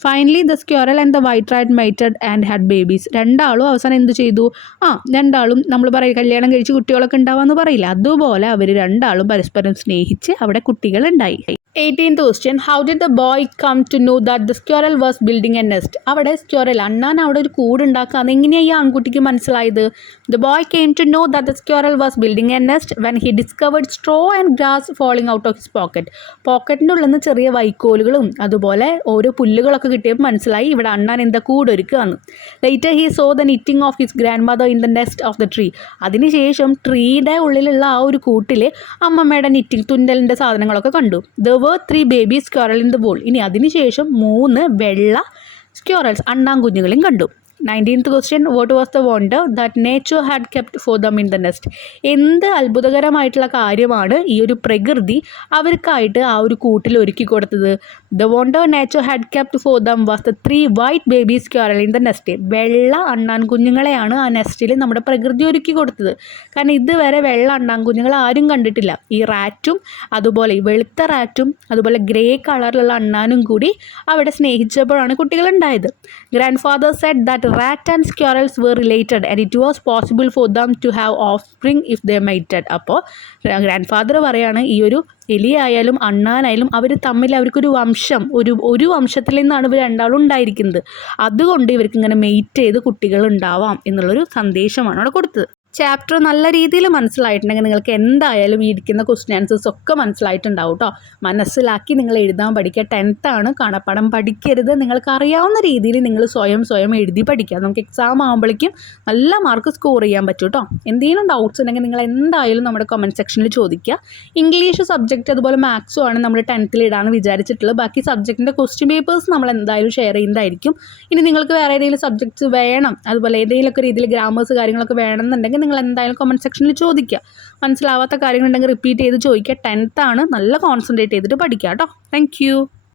Finally the squirrel and the white rat mated and had babies. രണ്ടാളും അവസാനം എന്ത് ചെയ്തു, രണ്ടാളും നമ്മൾ പറയും കല്യാണം കഴിച്ച് കുട്ടികളൊക്കെ ഉണ്ടാവാമെന്ന് പറയില്ല, അതുപോലെ അവർ രണ്ടാളും പരസ്പരം സ്നേഹിച്ച് അവിടെ കുട്ടികളുണ്ടായി. 18th question. How did the boy come to know that the squirrel was building a nest? അവിടെ സ്ക്വറൽ അണ്ണാൻ അവിടെ ഒരു കൂടുണ്ടാക്കാന്ന് എങ്ങനെയാണ് ഈ ആൺകുട്ടിക്ക് മനസ്സിലായത്? The boy came to know that the squirrel was building a nest when he discovered straw and grass falling out of his pocket. പോക്കറ്റിൻ്റെ ഉള്ളിൽ നിന്ന് ചെറിയ വൈക്കോലുകളും അതുപോലെ ഓരോ പുല്ലുകളൊക്കെ കിട്ടിയപ്പോൾ മനസ്സിലായി ഇവിടെ അണ്ണാൻ എന്താ കൂടൊരുക്കുകയാണ്. Later he saw the knitting of his grandmother in the nest of the tree. അതിനുശേഷം ട്രീയുടെ ഉള്ളിലുള്ള ആ ഒരു കൂട്ടിൽ അമ്മമ്മയുടെ നിറ്റിംഗ് തുന്നലിൻ്റെ സാധനങ്ങളൊക്കെ കണ്ടു. There were 3 baby squirrel in the bowl. ഇനി അതിനുശേഷം 3 വെള്ള സ്ക്വറൽസ് അണ്ണാൻകുഞ്ഞുങ്ങളെയും കണ്ടു. 19th question. What was the wonder that nature had kept for them in the nest? എന്ത് അത്ഭുതകരമായിട്ടുള്ള കാര്യമാണ് ഈ ഒരു പ്രകൃതി അവർക്കായിട്ട് ആ ഒരു കൂട്ടിൽ ഒരുക്കി കൊടുത്തത്? The wonder nature had kept for them was the 3 white baby squirrel in the nest. വെള്ള അണ്ണാൻ കുഞ്ഞുങ്ങളെയാണ് ആ നെസ്റ്റിൽ നമ്മുടെ പ്രകൃതി ഒരുക്കി കൊടുത്തത്. കാരണം ഇതുവരെ വെള്ള അണ്ണാൻ കുഞ്ഞുങ്ങൾ ആരും കണ്ടിട്ടില്ല. ഈ റാറ്റും അതുപോലെ ഈ വെളുത്ത റാറ്റും അതുപോലെ ഗ്രേ കളറിലുള്ള അണ്ണാനും കൂടി അവിടെ സ്നേഹിച്ചപ്പോഴാണ് കുട്ടികളുണ്ടായത്. Grandfather said that rat and squirrels were related and it was possible for them to have offspring if they mated. അപ്പോൾ ഗ്രാൻഡ് ഫാദർ പറയാണ് ഈ ഒരു എലിയായാലും അണ്ണാനായാലും അവർ തമ്മിൽ അവർക്കൊരു വംശം ഒരു വംശത്തിൽ നിന്നാണ് ഇവർ രണ്ടാളും ഉണ്ടായിരിക്കുന്നത്. അതുകൊണ്ട് ഇവർക്ക് ഇങ്ങനെ മെയ്റ്റ് ചെയ്ത് കുട്ടികൾ ഉണ്ടാവാം എന്നുള്ളൊരു സന്ദേശമാണ് അവിടെ കൊടുത്തത്. ചാപ്റ്റർ നല്ല രീതിയിൽ മനസ്സിലായിട്ടുണ്ടെങ്കിൽ നിങ്ങൾക്ക് എന്തായാലും ഈ ഇരിക്കുന്ന ക്വസ്റ്റ്യൻ ആൻസേഴ്സ് ഒക്കെ മനസ്സിലായിട്ടുണ്ടാവും കേട്ടോ. മനസ്സിലാക്കി നിങ്ങൾ എഴുതാൻ പഠിക്കുക. 10th ആണ്, കാണാപ്പാഠം പഠിക്കരുത്. നിങ്ങൾക്ക് അറിയാവുന്ന രീതിയിൽ നിങ്ങൾ സ്വയം എഴുതി പഠിക്കുക. നമുക്ക് എക്സാം ആകുമ്പോഴേക്കും നല്ല മാർക്ക് സ്കോർ ചെയ്യാൻ പറ്റും കേട്ടോ. എന്തെങ്കിലും ഡൗട്ട്സ് ഉണ്ടെങ്കിൽ നിങ്ങൾ എന്തായാലും നമ്മുടെ കമൻറ്റ് സെക്ഷനിൽ ചോദിക്കുക. ഇംഗ്ലീഷ് സബ്ജക്റ്റ് അതുപോലെ മാത്സും ആണ് നമ്മൾ 10th ഇടാന്ന് വിചാരിച്ചിട്ടുള്ളത്. ബാക്കി സബ്ജക്റ്റിൻ്റെ ക്വസ്റ്റ്യൻ പേപ്പേഴ്സ് നമ്മൾ എന്തായാലും ഷെയർ ചെയ്യുന്നതായിരിക്കും. ഇനി നിങ്ങൾക്ക് വേറെ ഏതെങ്കിലും സബ്ജക്ട്സ് വേണം, അതുപോലെ ഏതെങ്കിലുമൊക്കെ രീതിയിൽ ഗ്രാമേഴ്സ് കാര്യങ്ങളൊക്കെ വേണമെന്നുണ്ടെങ്കിൽ നിങ്ങൾ എന്തായാലും കമൻറ്റ് സെക്ഷനിൽ ചോദിക്കുക. മനസ്സിലാവാത്ത കാര്യങ്ങളുണ്ടെങ്കിൽ റിപ്പീറ്റ് ചെയ്ത് ചോദിക്കുക. 10th ആണ്, നല്ല കോൺസെൻട്രേറ്റ് ചെയ്തിട്ട് പഠിക്കുക കേട്ടോ. താങ്ക്